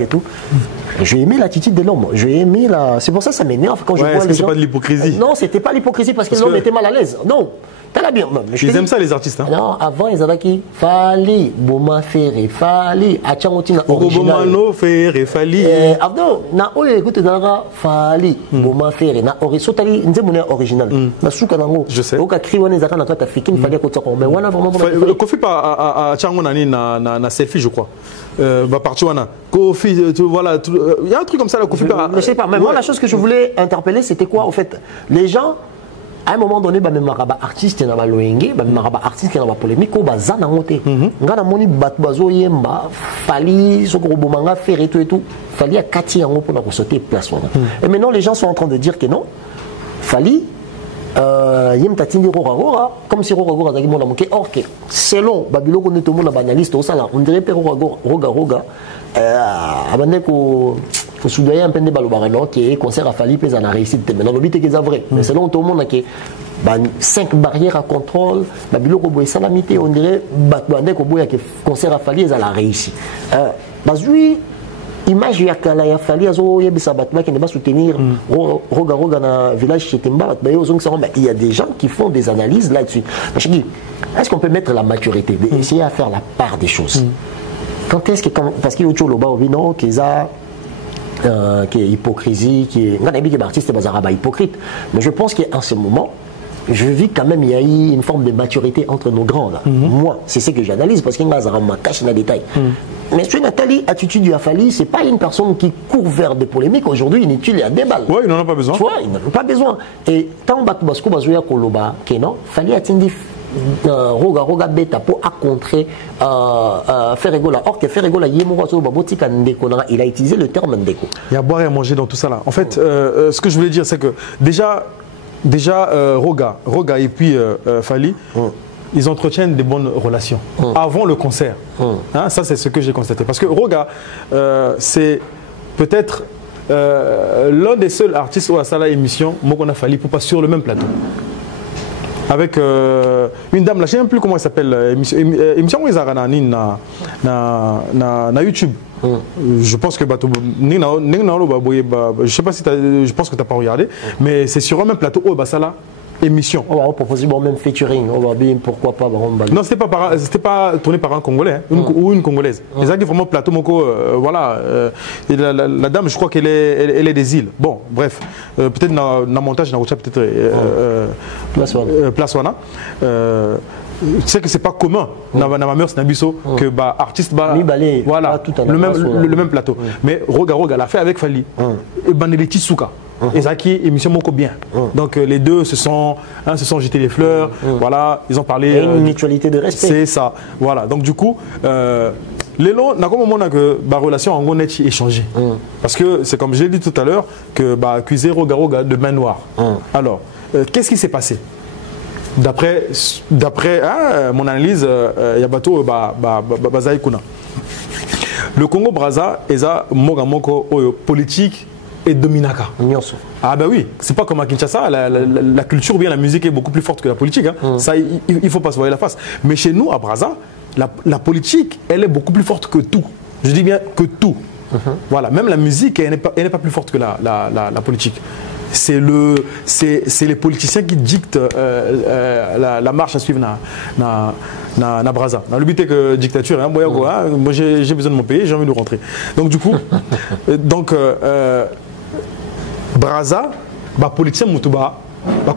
et tout. J'ai aimé l'attitude de l'homme. J'ai aimé la. C'est pour ça que ça m'énerve quand je vois les gens. C'est pas de l'hypocrisie. Non, c'était pas l'hypocrisie parce que l'homme était mal à l'aise. Non. Bien. Ils aiment ça les artistes. Hein. Non, avant ils avaient qui Fali, Boma Ferré, Fali, Achangotina original. Boma Ferré, Fali. Abdo, na oye écoute dara Fali, Boma Ferré, na original, nzemune original. Na souka nango. Je sais. Oka cri wana zaka na kata fikin fallait ko tsako mais wana vraiment le Kofi pa Achango nani na selfie je crois. Parti wana. Kofi voilà, il y a un truc comme ça la Kofi pa. Je sais pas, mais moi la chose que je voulais interpeller c'était quoi en fait? Les gens à un moment donné même artiste na ba loenge même artiste na ba polémique ko baza na ngote ngana moni bat bazo yemba fali soko bomanga faire et tout fali a kati yango pour na ko sauter place wana et maintenant les gens sont en train de dire que non fali yem tatindi rora comme si rora zaki mona moke or que selon babiloko ne to mona banaliste au sala on dirait rora abandé ko soudoyer un peu de balobara qui est concert à Fali pèse en réussite mais dans le but est vrai mais selon tout le monde que 5 barrières à contrôle babiloko boy salamité on dirait batbandé ko boya que concert à Fali ça la réussi bazui image ya kala ya Fali azo yebisa batma qui ne va soutenir roga na village Chetemba il y a des gens qui font des analyses là-dessus je dis est-ce qu'on peut mettre la maturité d'essayer à faire la part des choses quand est-ce que parce qu'il y a autre chose non qui est hypocrisie qui est artiste hypocrite mais je pense qu'en ce moment je vis quand même il y a eu une forme de maturité entre nos grands là. Moi c'est ce que j'analyse parce qu'il y a un cache dans les détails mais sur Nathalie attitude du Afali c'est pas une personne qui court vers des polémiques aujourd'hui il a des balles il n'en a pas besoin tu vois il n'en a pas besoin et tant Basko Bazoya Koloba Keno Fali atteindre roga beta pour à contrer Ferregola or que Ferregola il a utilisé le terme ndeko. Il y a à boire et à manger dans tout ça là. En fait ce que je voulais dire c'est que déjà Roga et puis Fali ils entretiennent des bonnes relations avant le concert. Hein, ça c'est ce que j'ai constaté parce que Roga c'est peut-être l'un des seuls artistes où à ça la émission moi qu'on a Fali pour pas sur le même plateau. Avec une dame là, je ne sais même plus comment elle s'appelle, émission où ils ont na YouTube. Je pense que je sais pas si je pense que tu n'as pas regardé, mais c'est sur un même plateau où Basala émission. On va proposer même featuring, on va bien pourquoi pas. Non, c'était pas tourné par un Congolais ou une Congolaise. C'est ça qui est vraiment plateau moko voilà la dame je crois qu'elle est des îles. Bon, bref, peut-être dans montage dans peut-être place wana. Tu sais que c'est pas commun dans ma mère Nabiso que artiste voilà le même plateau. Mais Roga l'a fait avec Fali et Baneleti Souka. Et ça qui émission moko bien. Donc les deux se sont jetés les fleurs. Voilà, ils ont parlé. Une mutualité de respect. C'est ça. Voilà. Donc du coup, les longs, n'a comme moment que la relation en gros net échangé. Parce que c'est comme je l'ai dit tout à l'heure que accusé Roga de main noire. Alors, qu'est-ce qui s'est passé? D'après mon analyse, Yabato Bazaïkuna. Le Congo Brazza est un mogamoko politique et dominaka. Ah bah oui, c'est pas comme à Kinshasa, la culture ou bien la musique est beaucoup plus forte que la politique. Hein. Ça, il faut pas se voir la face. Mais chez nous, à Brazza, la politique, elle est beaucoup plus forte que tout. Je dis bien que tout. Voilà, même la musique, elle n'est pas plus forte que la politique. C'est les politiciens qui dictent la marche à suivre na Brazza. Dans le but est que dictature, hein, moi j'ai besoin de mon pays, j'ai envie de rentrer. Donc du coup, Brazza, politicien mutuba,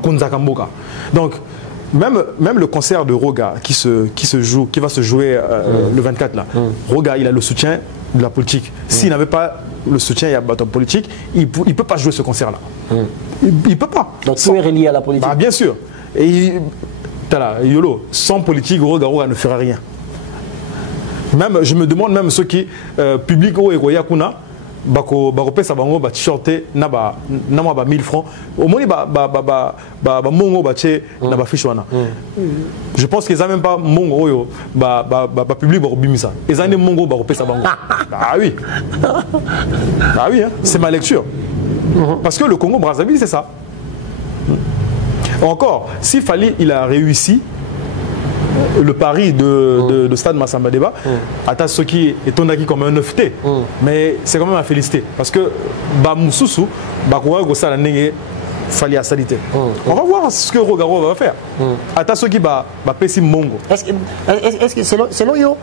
konzakamboka. Donc même le concert de Roga qui va se jouer le 24 là, Roga il a le soutien de la politique. S'il n'avait pas le soutien politique, il ne peut pas jouer ce concert là. Il ne peut pas. Donc tout est relié à la politique. Bien sûr. Et Yolo, sans politique, Roga ne fera rien. Même, je me demande même ceux qui publient au Yakuna, bako pesa bango ba t-shirté na ba 1000 francs au moins mongo ba che na ba fiche wana. Je pense qu'ils a même pas mongo yo ba public ba bimisa ils ont des mongo ba pesa bango. Ah oui hein, c'est ma lecture parce que le Congo Brazzaville c'est ça. Encore si Fali il a réussi le pari de Stade Massamba Débat, à ce qui est tourné comme un 9T, mais c'est quand même à féliciter parce que Moussoussou, Fali à salité. On va voir ce que Rogaro va faire. À ce qui va Pessim Mongo. Est-ce que selon yo,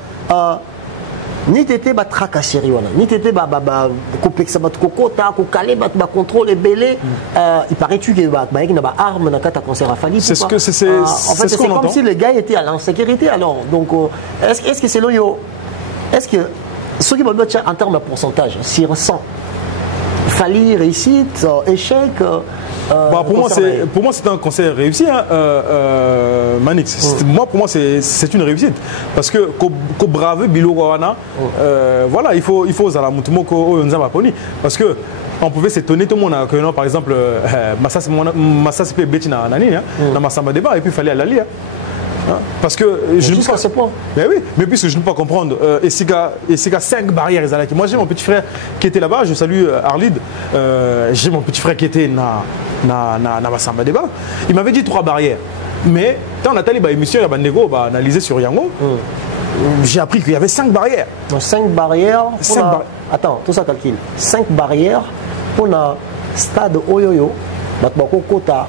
ni t'étais tracasserie ni t'étais complexe kokota ko calé contrôle et belé il paraît tu que il y a arme na kata concert à Fali. C'est ce que c'est en fait c'est comme si le gars était à l'insécurité alors donc est-ce que selon yo est-ce que ce qui va mettre en termes de pourcentage sur 100 Fali réussite échec Pour moi, c'est un concert réussi, hein, Manix. Moi, pour moi, c'est une réussite. Parce que, ko brave Bilo Wana, voilà, il faut Zalamutumoko Nzamaponi. Parce que, on pouvait s'étonner tout le monde que, par exemple, Massa Sipe Betina Nani, dans Massamba Débat, et puis il fallait aller à l'IA. Parce que je ne peux pas. Mais oui, mais puisque je ne peux pas comprendre, et c'est qu'à 5 barrières. Moi j'ai mon petit frère qui était là-bas, je salue Arlid. J'ai mon petit frère qui était na Massamba Débat. Il m'avait dit 3 barrières. Mais quand on a tali émission, il y a Bandego analysé sur Yango. J'ai appris qu'il y avait 5 barrières. Donc 5 barrières. Attends, tout ça calcule. 5 barrières pour le stade Oyoyo. Kota.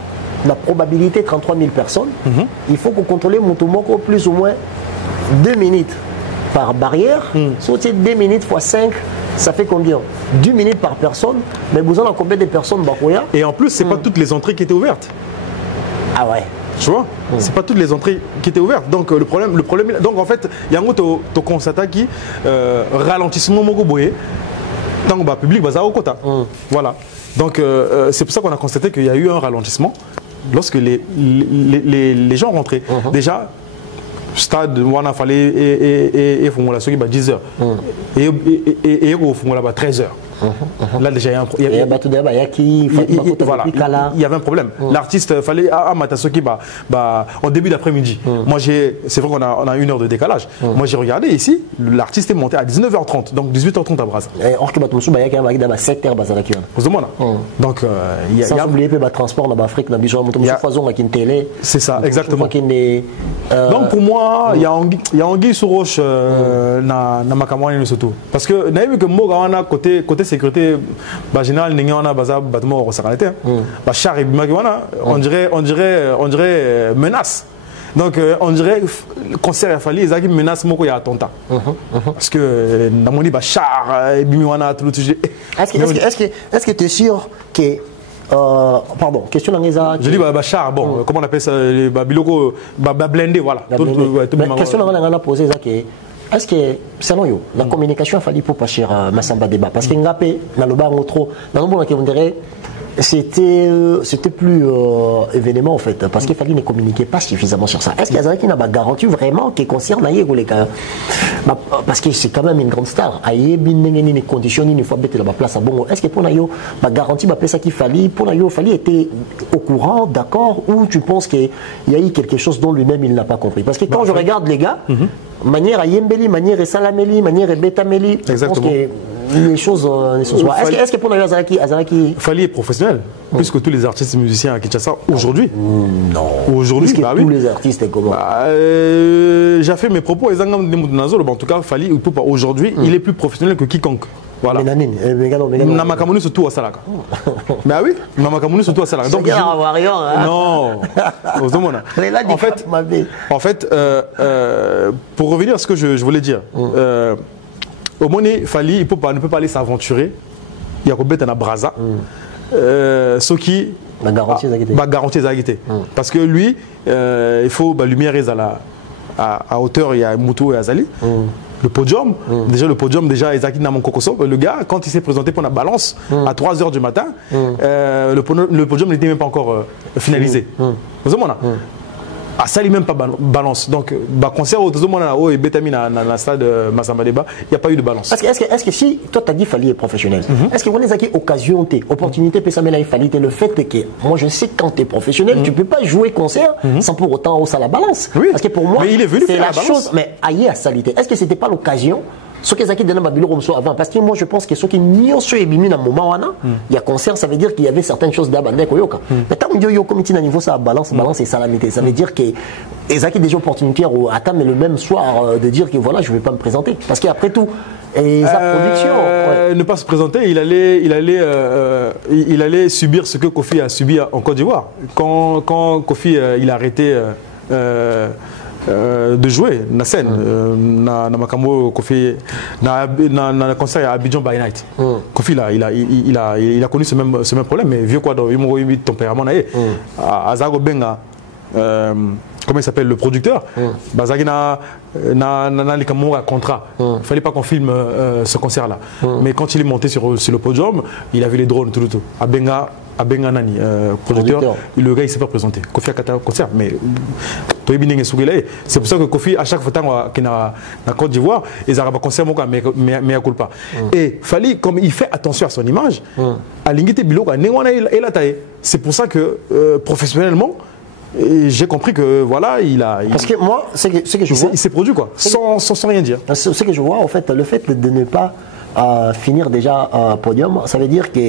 La probabilité 33 000 personnes, il faut qu'on contrôle Moutoumoko plus ou moins 2 minutes par barrière. Sauf que 2 minutes x 5, ça fait combien? 2 minutes par personne, mais vous en avez combien de personnes Bakoya? Et en plus, ce n'est pas toutes les entrées qui étaient ouvertes. Ah ouais. Tu vois, c'est pas toutes les entrées qui étaient ouvertes. Donc le problème donc en fait, il y a un autre constat qui ralentissement Mogoboye, tant que le public va au quota. Voilà. Donc c'est pour ça qu'on a constaté qu'il y a eu un ralentissement lorsque les gens rentraient. Déjà, stade, on a fallu et Fongola, ceux qui 10 h et au Fongola 13 h. Là déjà il y a un problème. Il y avait un problème. L'artiste fallait à Matasoki en début d'après-midi. Moi c'est vrai qu'on a 1 heure de décalage. Moi j'ai regardé ici, l'artiste est monté à 19 h 30, donc 18 h 30 à Brazza. Donc il y a sans oublier le transport en Afrique, c'est ça exactement. Donc pour moi il y a Anguille sous roche na Makamouane surtout parce que n'a vu que Mogawana côté sécurité général n'ayant baza bâtiment au Sakanete char et on dirait menace. Donc on dirait le concert a fallu ils ont menace moko ya attentat parce que namoni char et bimiwana tout le sujet. Est-ce que tu es sûr que pardon, question d'Angeza. Je dis char, bon, comment on appelle ça, biloko blindé, voilà. Question d'Angeza posée ça que est-ce que selon vous la communication a fallu pour pas cher Massamba Débat parce que ngapé dans le bar trop dans le monde on dirait c'était plus événement en fait parce qu'il fallait ne communiquer pas suffisamment sur ça. Est-ce qu'il y a qui n'a pas garanti vraiment qui concerne Aïe les gars parce que c'est quand même une grande star Aïe bin les conditions une fois bête la place à bon est-ce que pour Nayo ma garantie ma ça qu'il fallait pour Nayo fallait était au courant d'accord ou tu penses qu'il y a eu quelque chose dont lui-même il n'a pas compris parce que quand je regarde les gars manière à Yembeli manière et Salameli manière et Betameli je pense que les choses est-ce que pour Azaraki Fali est professionnel puisque tous les artistes et musiciens à Kinshasa aujourd'hui aujourd'hui tous les artistes et comment j'ai fait mes propos en tout cas Fali aujourd'hui il est plus professionnel que quiconque. Voilà. Namakamouni surtout à Salaka. Mais oui, Namakamouni surtout à Salaka. Donc non. En fait, pour revenir à ce que je voulais dire, au Moné Fali, il ne peut pas aller s'aventurer. Il y a Robert Braza. Ce qui garantit les agité. Parce que lui, il faut lumière à hauteur, il y a Moutou et Azali. Le podium, le podium, Ezaki Namon Kokoso, le gars, quand il s'est présenté pour la balance à 3 h du matin, le podium n'était même pas encore finalisé. À ça, il n'y a même pas balance. Donc, concert au Tozomona et Betamina dans la stade Massamba Débat, il n'y a pas eu de balance. Est-ce que si toi tu as dit qu'il fallait être professionnel, est-ce que vous avez des occasions, opportunités, il fallait le fait que moi je sais que quand tu es professionnel, tu ne peux pas jouer concert sans pour autant hausser la balance. Oui. Parce que pour moi, c'est la chose, mais ailleurs à salité. Est-ce que ce n'était pas l'occasion? Ce qui est dans ma bureau avant, parce que moi je pense que ce qui n'y sont émis dans le moment il y a concert, ça veut dire qu'il y avait certaines choses d'abandon. Mais tant que comité à niveau ça balance et salamité, ça veut dire que les acquis des opportunités à attendre le même soir de dire que voilà je ne vais pas me présenter parce qu'après tout ne pas se présenter, il allait subir ce que Kofi a subi en Côte d'Ivoire quand Kofi il a arrêté de jouer na scène na makambo Kofi na concert à Abidjan by Night. Kofi là il a connu ce même problème mais vieux quoi dans il tempérament naé Azago Benga comment il s'appelle le producteur Bazagina na contrat. Il fallait pas qu'on filme ce concert là. Mais quand il est monté sur le podium, il avait les drones tout. À Benga Benganani, producteur, le gars il s'est pas présenté. Kofi a un concert, mais c'est pour ça que Kofi, à chaque fois qu'il est en Côte d'Ivoire, ils ont un concert, mais à pas. Et Fally, comme il fait attention à son image, à l'ingité Bilo, c'est pour ça que professionnellement, j'ai compris que voilà, il a. Parce que moi, ce que je vois. Il s'est produit quoi, sans rien dire. Ce que je vois, en fait, le fait de ne pas finir déjà un podium, ça veut dire que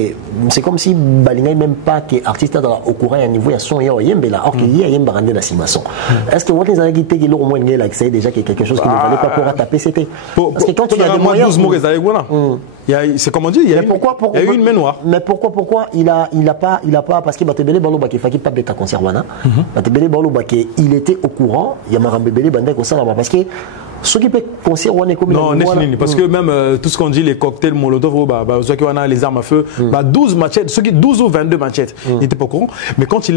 c'est comme si Balinga même pas que artiste au courant à niveau à son or qu'il y a un barandé dans Simason. Est-ce que vous avez dit que au moins il a déjà quelque chose qui ne valait pas pour taper c'était parce que quand il y a des moyens c'est comme on dit, il y a eu une main noire. Mais pourquoi il a pas parce que Batebele Balo Baké Faki pas bêta concert wana. Batebele Balo Baké il était au courant, il y a Marambebele Bandé comme ça parce que ce qui peut concert comme non, parce que même tout ce qu'on dit, les cocktails Molotov, les armes à feu, 12 machettes, ceux qui 12 ou 22 machettes, il n'était pas au courant. Mais quand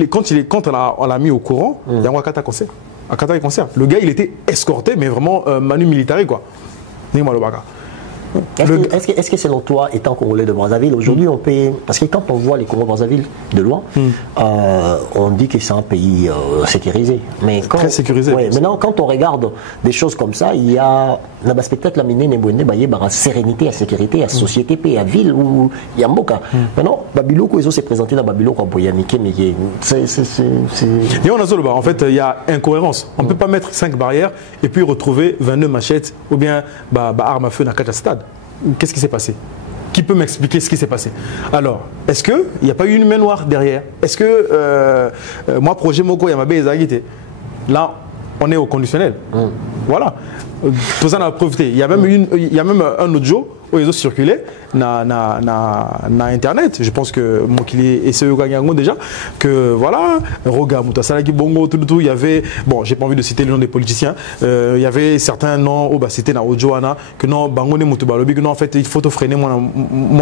on l'a mis au courant, il y a un Akata concert. Le gars, il était escorté, mais vraiment manu militari quoi. Est-ce que selon toi, étant Congolais de Brazzaville, aujourd'hui on peut. Parce que quand on voit les Congolais de Brazzaville de loin, on dit que c'est un pays sécurisé. Mais très sécurisé. Ouais, maintenant, quand on regarde des choses comme ça, il y a un spectacle la mine la sérénité, la sécurité, la société, la ville où il y a un boca. Maintenant, Babiloko, ils ont se présenté dans Babiloko pour Yannick, mais c'est. Et on a Zoloba, en fait, il y a incohérence. On ne peut pas mettre 5 barrières et puis retrouver 22 machettes ou bien armes à feu dans 4 stades. Qu'est-ce qui s'est passé? Qui peut m'expliquer ce qui s'est passé? Alors, est-ce qu'il n'y a pas eu une main noire derrière? Est-ce que moi, projet Moko Yamabe et Zagité, là, on est au conditionnel. Voilà. Tout ça, on a profité. Il y a même un audio où ils ont circulé na internet. Je pense que moi qui l'ai essayé déjà que voilà, Roga Moutasalaki Bongo tout il y avait bon, j'ai pas envie de citer le nom des politiciens. Il y avait certains noms c'était na Ojoana que non Bangone Moutubalobi que non en fait il faut freiner moi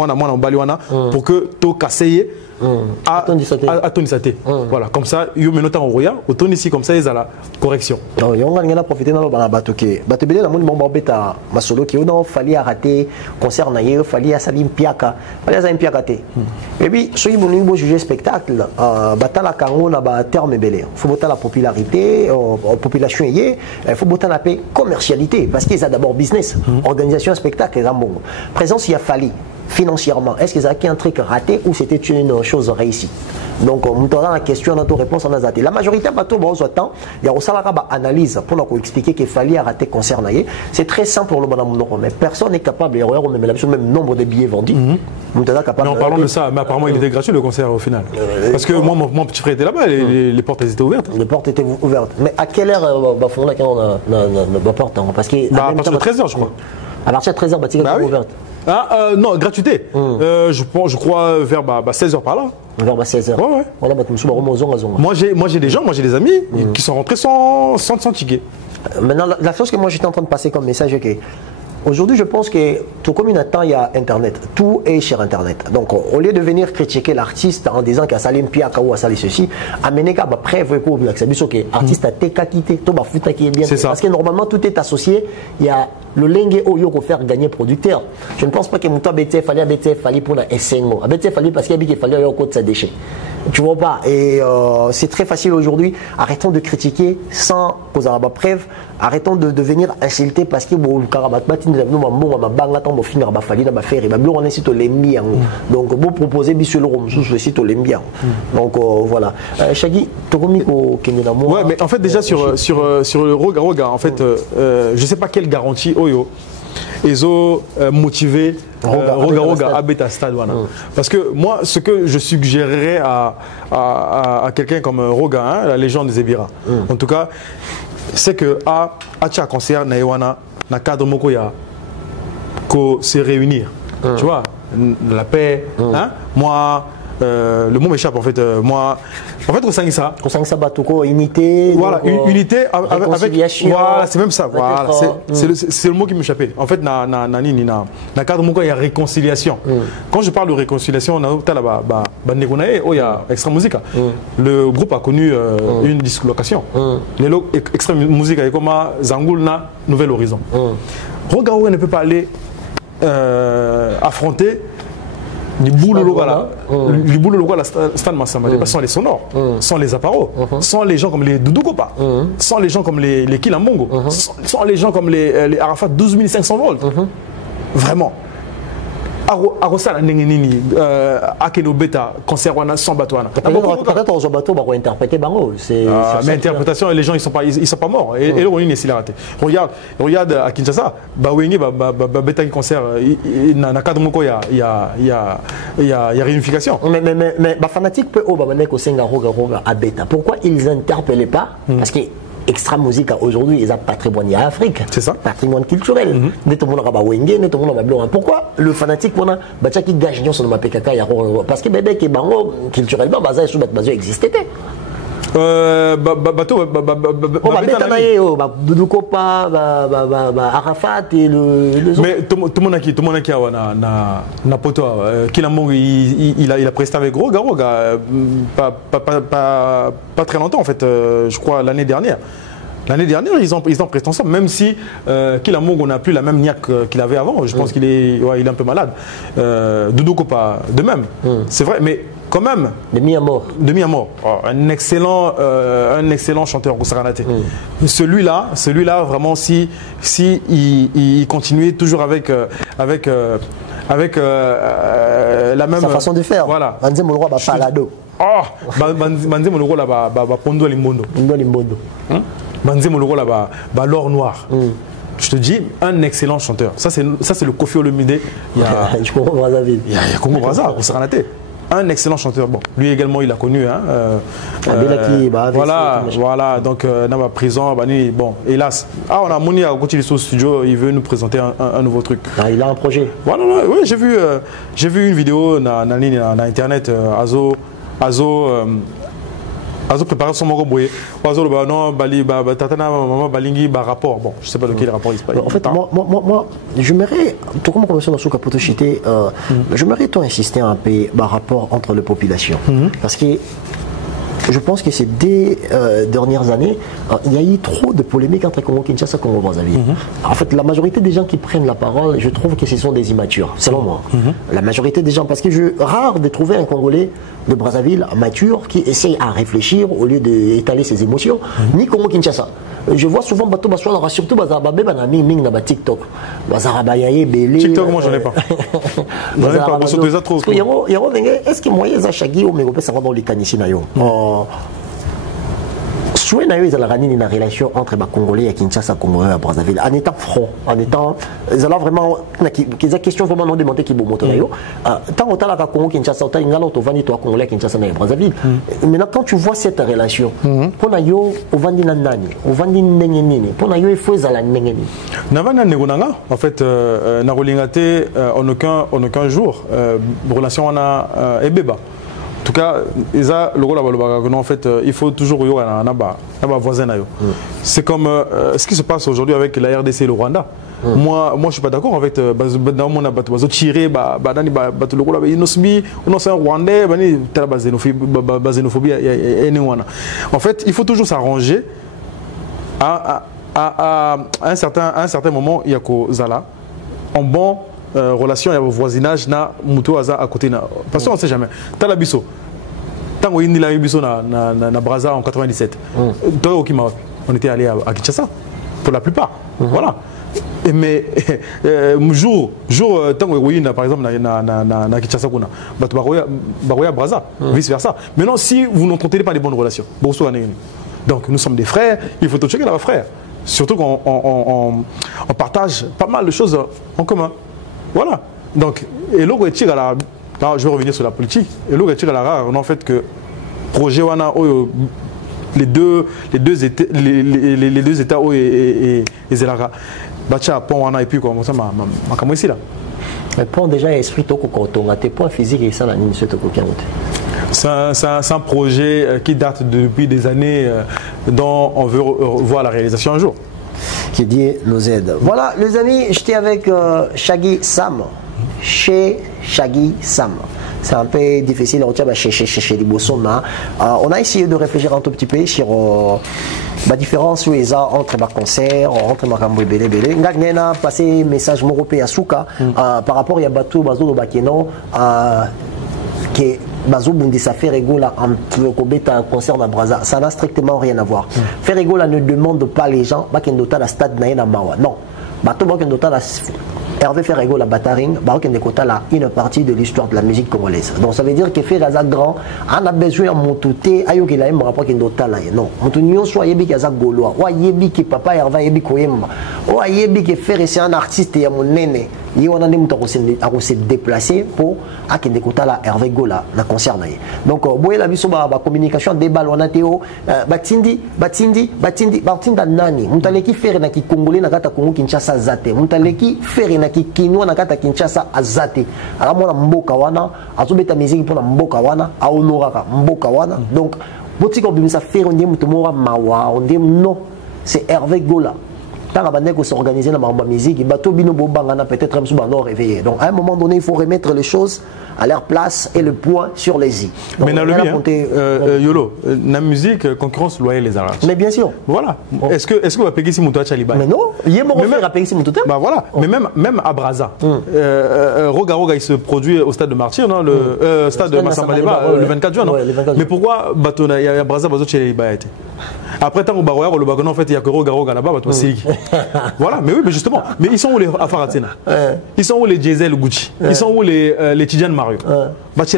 en Baliwana pour que to kaseye à Tonisate. Voilà, comme ça, il y a un temps au Roya, au Tonisi, comme ça, ils ont la correction. Non, il y a profité dans le Batoké. Batobélé, la monde bêta, Masolo, qui a fallu arrêter, concert naïe, fallu à Salim Piaka, fallu à Salim Piaka. Et puis, ceux qui vont juger spectacle, Batala Kango n'a pas terme belé. Il faut botter la popularité, la population il faut botter la paix, commercialité, parce qu'ils ont d'abord business, organisation, spectacle, bon. Présence, il y a fallu. Financièrement, est-ce que c'était un truc raté ou c'était une chose réussie? Donc, on a la question, on a réponse, on a zaté. La majorité, il y a aussi une analyse pour nous expliquer qu'il fallait arrêter concernant. C'est très simple pour le bonhomme, mais personne n'est capable, il y a même nombre de billets vendus. Non, parlons de ça, mais apparemment il était gratuit le concert au final. Parce que moi, mon petit frère était là-bas, les portes étaient ouvertes. Les portes étaient ouvertes. Mais à quelle heure on a porte? Parce que à partir de 13h, je crois. À partir de 13h, il est ouverte. Non, gratuité. Je crois vers 16h par là. Vers 16h. Ouais. Voilà, moi j'ai des gens, moi j'ai des amis qui sont rentrés sans ticket. Maintenant, la chose que moi j'étais en train de passer comme message est que aujourd'hui, je pense que tout comme il y a Internet, tout est sur Internet. Donc, au lieu de venir critiquer l'artiste en disant qu'il a salé Mpiaka ou a salé ceci, amener qu'à preuve que l'artiste a été quitté, tout va foutre qui est bien. Parce que normalement, tout est associé. Il y a le lingue au yo pour faire gagner producteur. Je ne pense pas que Mouta BTF fallait pour un SNO. BTF fallait parce qu'il fallait un code de déchets. Tu vois pas? Et c'est très facile aujourd'hui. Arrêtons de critiquer sans poser la preuve. Arrêtons de venir insulter parce que bon, donc vous proposez donc voilà. Shaggy, ouais, mais en fait déjà sur le Roga en fait je sais pas quelle garantie Oyo ils ont motivé Roga à Beta Stade. Parce que moi, ce que je suggérerais à quelqu'un comme Roga, la légende des Ebira, en tout cas, c'est que à chaque concert, na cadre mokoya, qu'on se réunir. Tu vois, la paix, moi. Le mot m'échappe en fait. On sent ça. Unité. Voilà, unité avec. Voilà, c'est même ça. Voilà, c'est le mot qui m'échappait. En fait, dans le cadre il y a réconciliation. Quand je parle de réconciliation, on a il y a Extra Musica. Le groupe a connu une dislocation. Extra Musica est comme Zangoulna, Nouvel Horizon. Roga ne peut pas aller affronter du boulot local, Stan Massamba, sans les sonores, sans les appareaux, sans les gens comme les Doudou Kopa, sans les gens comme les Kilambongo, sans les gens comme les Arafat 12 500 volts. Vraiment. Arosala Nengenini, Akeno Beta, concert sans bateau. Peut-être aux bateaux, on va interpréter Bango. Mais interprétation, les gens ils sont pas morts. Et le Ronin est raté. Regarde à Kinshasa, Bawenge, Beta concert, il y a réunification. Mais les fanatiques peuvent à Beta. Pourquoi ils n'interpellaient pas? Parce que extra musique aujourd'hui, ils ont patrimoine en Afrique. C'est ça. Patrimoine culturel. Pourquoi le fanatique, on a qui gagne sur le PKK? Parce que bébé qui est bango culturellement, basé sur basé existait. Bateau, Arafat et le. Mais tout le monde qui na poto, il a presté avec Roga, pas très longtemps en fait, je crois l'année dernière. L'année dernière, ils ont presté ensemble, même si Kilamongo n'a plus la même niaque qu'il avait avant. Je pense qu'il est un peu malade. Doudou Kopa, de même. C'est vrai, mais quand même. Demi à mort. Oh, un excellent chanteur, Goussaranate. Celui-là, vraiment, si il continuait toujours avec la même. Sa façon de faire. Voilà. Banze Moloro va palado. Oh, Banze Moloro là va Pondo Limbondo. Banze Moloro là va l'or noir. Je te dis, un excellent chanteur. Ça c'est le Kofi Olomide. Il y a Congo Brazzaville. Il y a Congo Brazzaville, Goussaranate. Un excellent chanteur. Bon, lui également, il a connu. Hein, voilà. Donc, dans ma prison, bon, hélas. On a Mouni à côté du studio, il veut nous présenter un nouveau truc. Il a un projet. Voilà, oui, j'ai vu une vidéo dans Internet, Azo prépare son moro boye. Azo non tatana maman balingi rapport. Bon, je sais pas de quel rapport il se parle. En fait, moi j'aimerais tout comme on sur Capotochité, j'aimerais toi insister un peu par rapport entre les populations parce que je pense que ces deux dernières années, il y a eu trop de polémiques entre Congo Kinshasa et Congo Brazzaville. En fait, la majorité des gens qui prennent la parole, je trouve que ce sont des immatures, selon moi. La majorité des gens, parce que rare de trouver un Congolais de Brazzaville mature qui essaye à réfléchir au lieu d'étaler ses émotions, ni Congo Kinshasa. Je vois souvent bateau bassoir, surtout bazarabé banami ming na TikTok. Bazarabayaye belé. TikTok moi j'en ai pas. J'en ai pas, parce que déjà trop. Est-ce que moyen za shagi au mégo ça va dans les canichi na yo. Souhait na yo ils allaient une relation entre les Congolais et Kinshasa Congolais à Brazzaville en étant franc, en étant ils allaient vraiment qu'ils question vraiment non démonter qui bon na yo. Tant autant la Congo Kinshasa autant ngala to vandi to Congolais Kinshasa na Brazzaville. Maintenant quand tu vois cette relation, pour na yo au vandi na nani, au vandi ndenge nini, pour na yo il faut zala ndenge nini. Na vandi ngonanga en fait na rolingate en aucun jour relation wana ebeba. En tout cas, en fait, il faut toujours voisin. C'est comme ce qui se passe aujourd'hui avec la RDC et le Rwanda. Moi, je ne suis pas d'accord avec tirer, en fait, il faut toujours s'arranger à un certain moment, il y a Zala, en bon relation, il y a voisinage na muto aza à côté na parce qu'on ne sait jamais talabiso tango indi la biso na Brazza en 97 on était allé à Kinshasa pour la plupart voilà mais jour tango par exemple na Kinshasa kuna bato baroya Brazza vice versa. Maintenant si vous n'entretenez pas les bonnes relations donc nous sommes des frères, il faut tout checker là frères, surtout qu'on partage pas mal de choses en commun. Voilà. Donc, et là, je vais revenir sur la politique. Et là, en fait que projet wana les deux États et Zelara, bacha pont wana et puis comment ça ma ici là. Mais pont déjà esprit toko quand on a tes points physiques et ça la ligne toko kiamote. C'est un projet qui date depuis des années dont on veut voir la réalisation un jour. Qui dit nous aide. Voilà les amis, j'étais avec Shaggy Sam. Chez Shaggy Sam. c'est un peu difficile. On a essayé de réfléchir un tout petit peu sur la différence entre ma concert, entre ma cambo belé. On a passé message européen à Souka par rapport à Batou Bazo Bakeno que Bazo Bundisa Ferregola entre Kobeta concert na Braza, ça n'a strictement rien à voir. Ferregola ne demande pas les gens Bakendota la stade na Mawa. Non. Bato Bakendota la Hervé Ferrego la Bataring, une partie de l'histoire de la musique congolaise. Donc ça veut dire que Ferraza grand, on a besoin de monter, ayoki la même rapport qu'il doit là. Non, monter soit yebi kaza gaulois, ou yebi que papa Hervé yebi koyemba, ou yebi que Ferré c'est un artiste et mon néné. Il y a un se déplacer pour akende kota la Hervé Gola na concert na. Donc boye la biso ba communication débat wana teo batindi nani, mutaleki Ferré na ki congolais na kata Congo Kinshasa zate, mutaleki Ferré na ki kinwa na kata Kinshasa azate. Ala mona mboka wana, azobeta musique pour na mboka wana, a honoraka mboka wana. Donc botiko bimisa Ferré on dit mutomora mawa, on dit non, c'est Hervé Gola. Tant qu'on s'organiser dans la musique, peut-être un réveillé. Donc à un moment donné, il faut remettre les choses à leur place et le poids sur les i. Mais dans le Yolo, la musique, concurrence loyale les arraches. Mais bien sûr. Voilà. Est-ce que vous avez payé si Moutoua Chaliba? Mais non, il y a mon frère à payer si Moutoua. Bah voilà. Mais même à Braza, Roga il se produit au stade de Martyr, non? Le stade de Massamaleba, le 24 juin, non? Mais pourquoi il y a Braza, Bazo Chaliba été? Après, tant au Baroya, le Bagono, en fait, il y a que Roga là-bas, toi, c'est voilà, mais oui, mais justement. Mais ils sont où les Afaratina? Ils sont où les Diesel Gucci? Ils sont où les Tidjane Mario?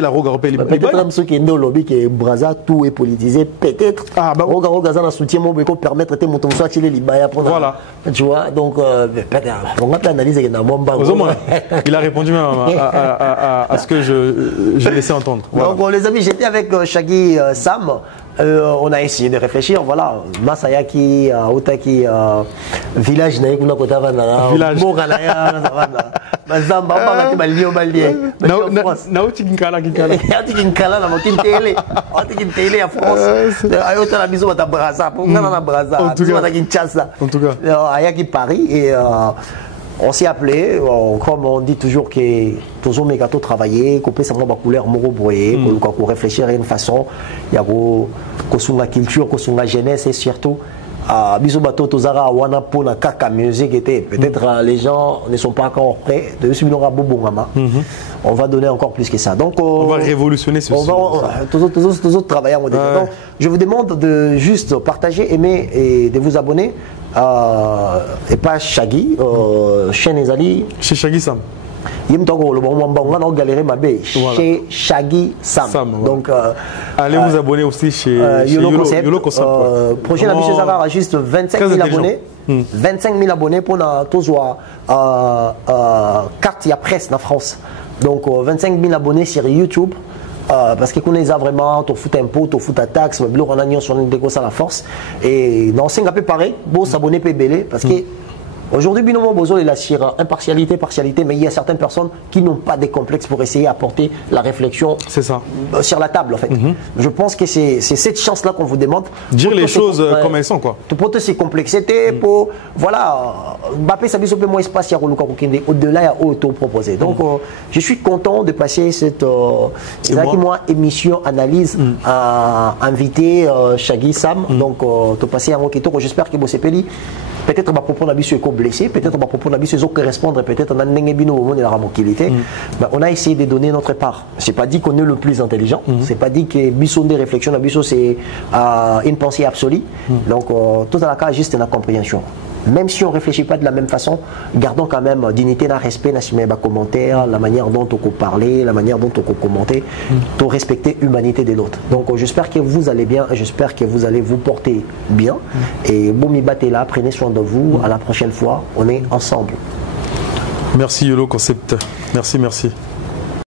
La Roga Européenne. Peut-être même ceux qui ont lobby que Braza, tout est politisé. Peut-être. Roga Zana soutient mon béco permettre de monter soit les Libaya pour voilà. Tu vois, donc on va analyser il a répondu même à ce que j'ai laissé entendre. Voilà. Donc les amis, j'étais avec Shaggy Sam. On a essayé de réfléchir, voilà, Masayaki, Otaki, village, village, on s'est appelé, comme on dit toujours que tous les gâteaux travailler, couper sa couleur moroboyer, pour réfléchir à une façon, il y a la culture, la jeunesse et surtout bisobato tozara wana pona kaka musique était peut-être les gens ne sont pas encore prêts de suivre on va donner encore plus que ça. Donc on va révolutionner ce on va tous autres travailler en mode. Donc je vous demande de juste partager, aimer et de vous abonner et pas Shaggy chaîne Ezali chez Shaggy Sam. Chez Shaggy Sam. Donc allez vous abonner aussi chez Yolo Concept. Prochaine ambition ça va juste 25 000 abonnés. 25 000 abonnés pour tous carte à presse en France. Donc 25 000 abonnés sur YouTube. Parce qu'on les a vraiment, tu fout impôt, tu fout ta taxe, mais on a sur la force. Et dans 5 peu pareil, bon s'abonner PBL parce que aujourd'hui, Binomo Bozo est là sur impartialité, partialité, mais il y a certaines personnes qui n'ont pas de complexes pour essayer d'apporter la réflexion sur la table en fait. Je pense que c'est cette chance-là qu'on vous demande. Dire les choses comme elles sont quoi. Pour te se complexité, pour voilà, Mbappé ça peu moins espace au-delà il y a auto proposé. Donc je suis content de passer cette émission analyse à inviter Shaggy Sam. Donc de passer un moquito, j'espère que vous s'est peut-être ma propos d'habitude est blessé, peut-être ma propos d'habitude est correspondre, peut-être on a essayé de donner notre part. C'est pas dit qu'on est le plus intelligent, c'est pas dit que Bisson des réflexions, c'est une pensée absolue. Donc tout à la cas juste une compréhension. Même si on ne réfléchit pas de la même façon, gardons quand même dignité, respect, commentaires, la manière dont on peut parler, la manière dont on peut commenter, pour respecter l'humanité de l'autre. Donc j'espère que vous allez bien, j'espère que vous allez vous porter bien. Et Boumi Batela, prenez soin de vous. À la prochaine fois, on est ensemble. Merci Yolo Concept. Merci.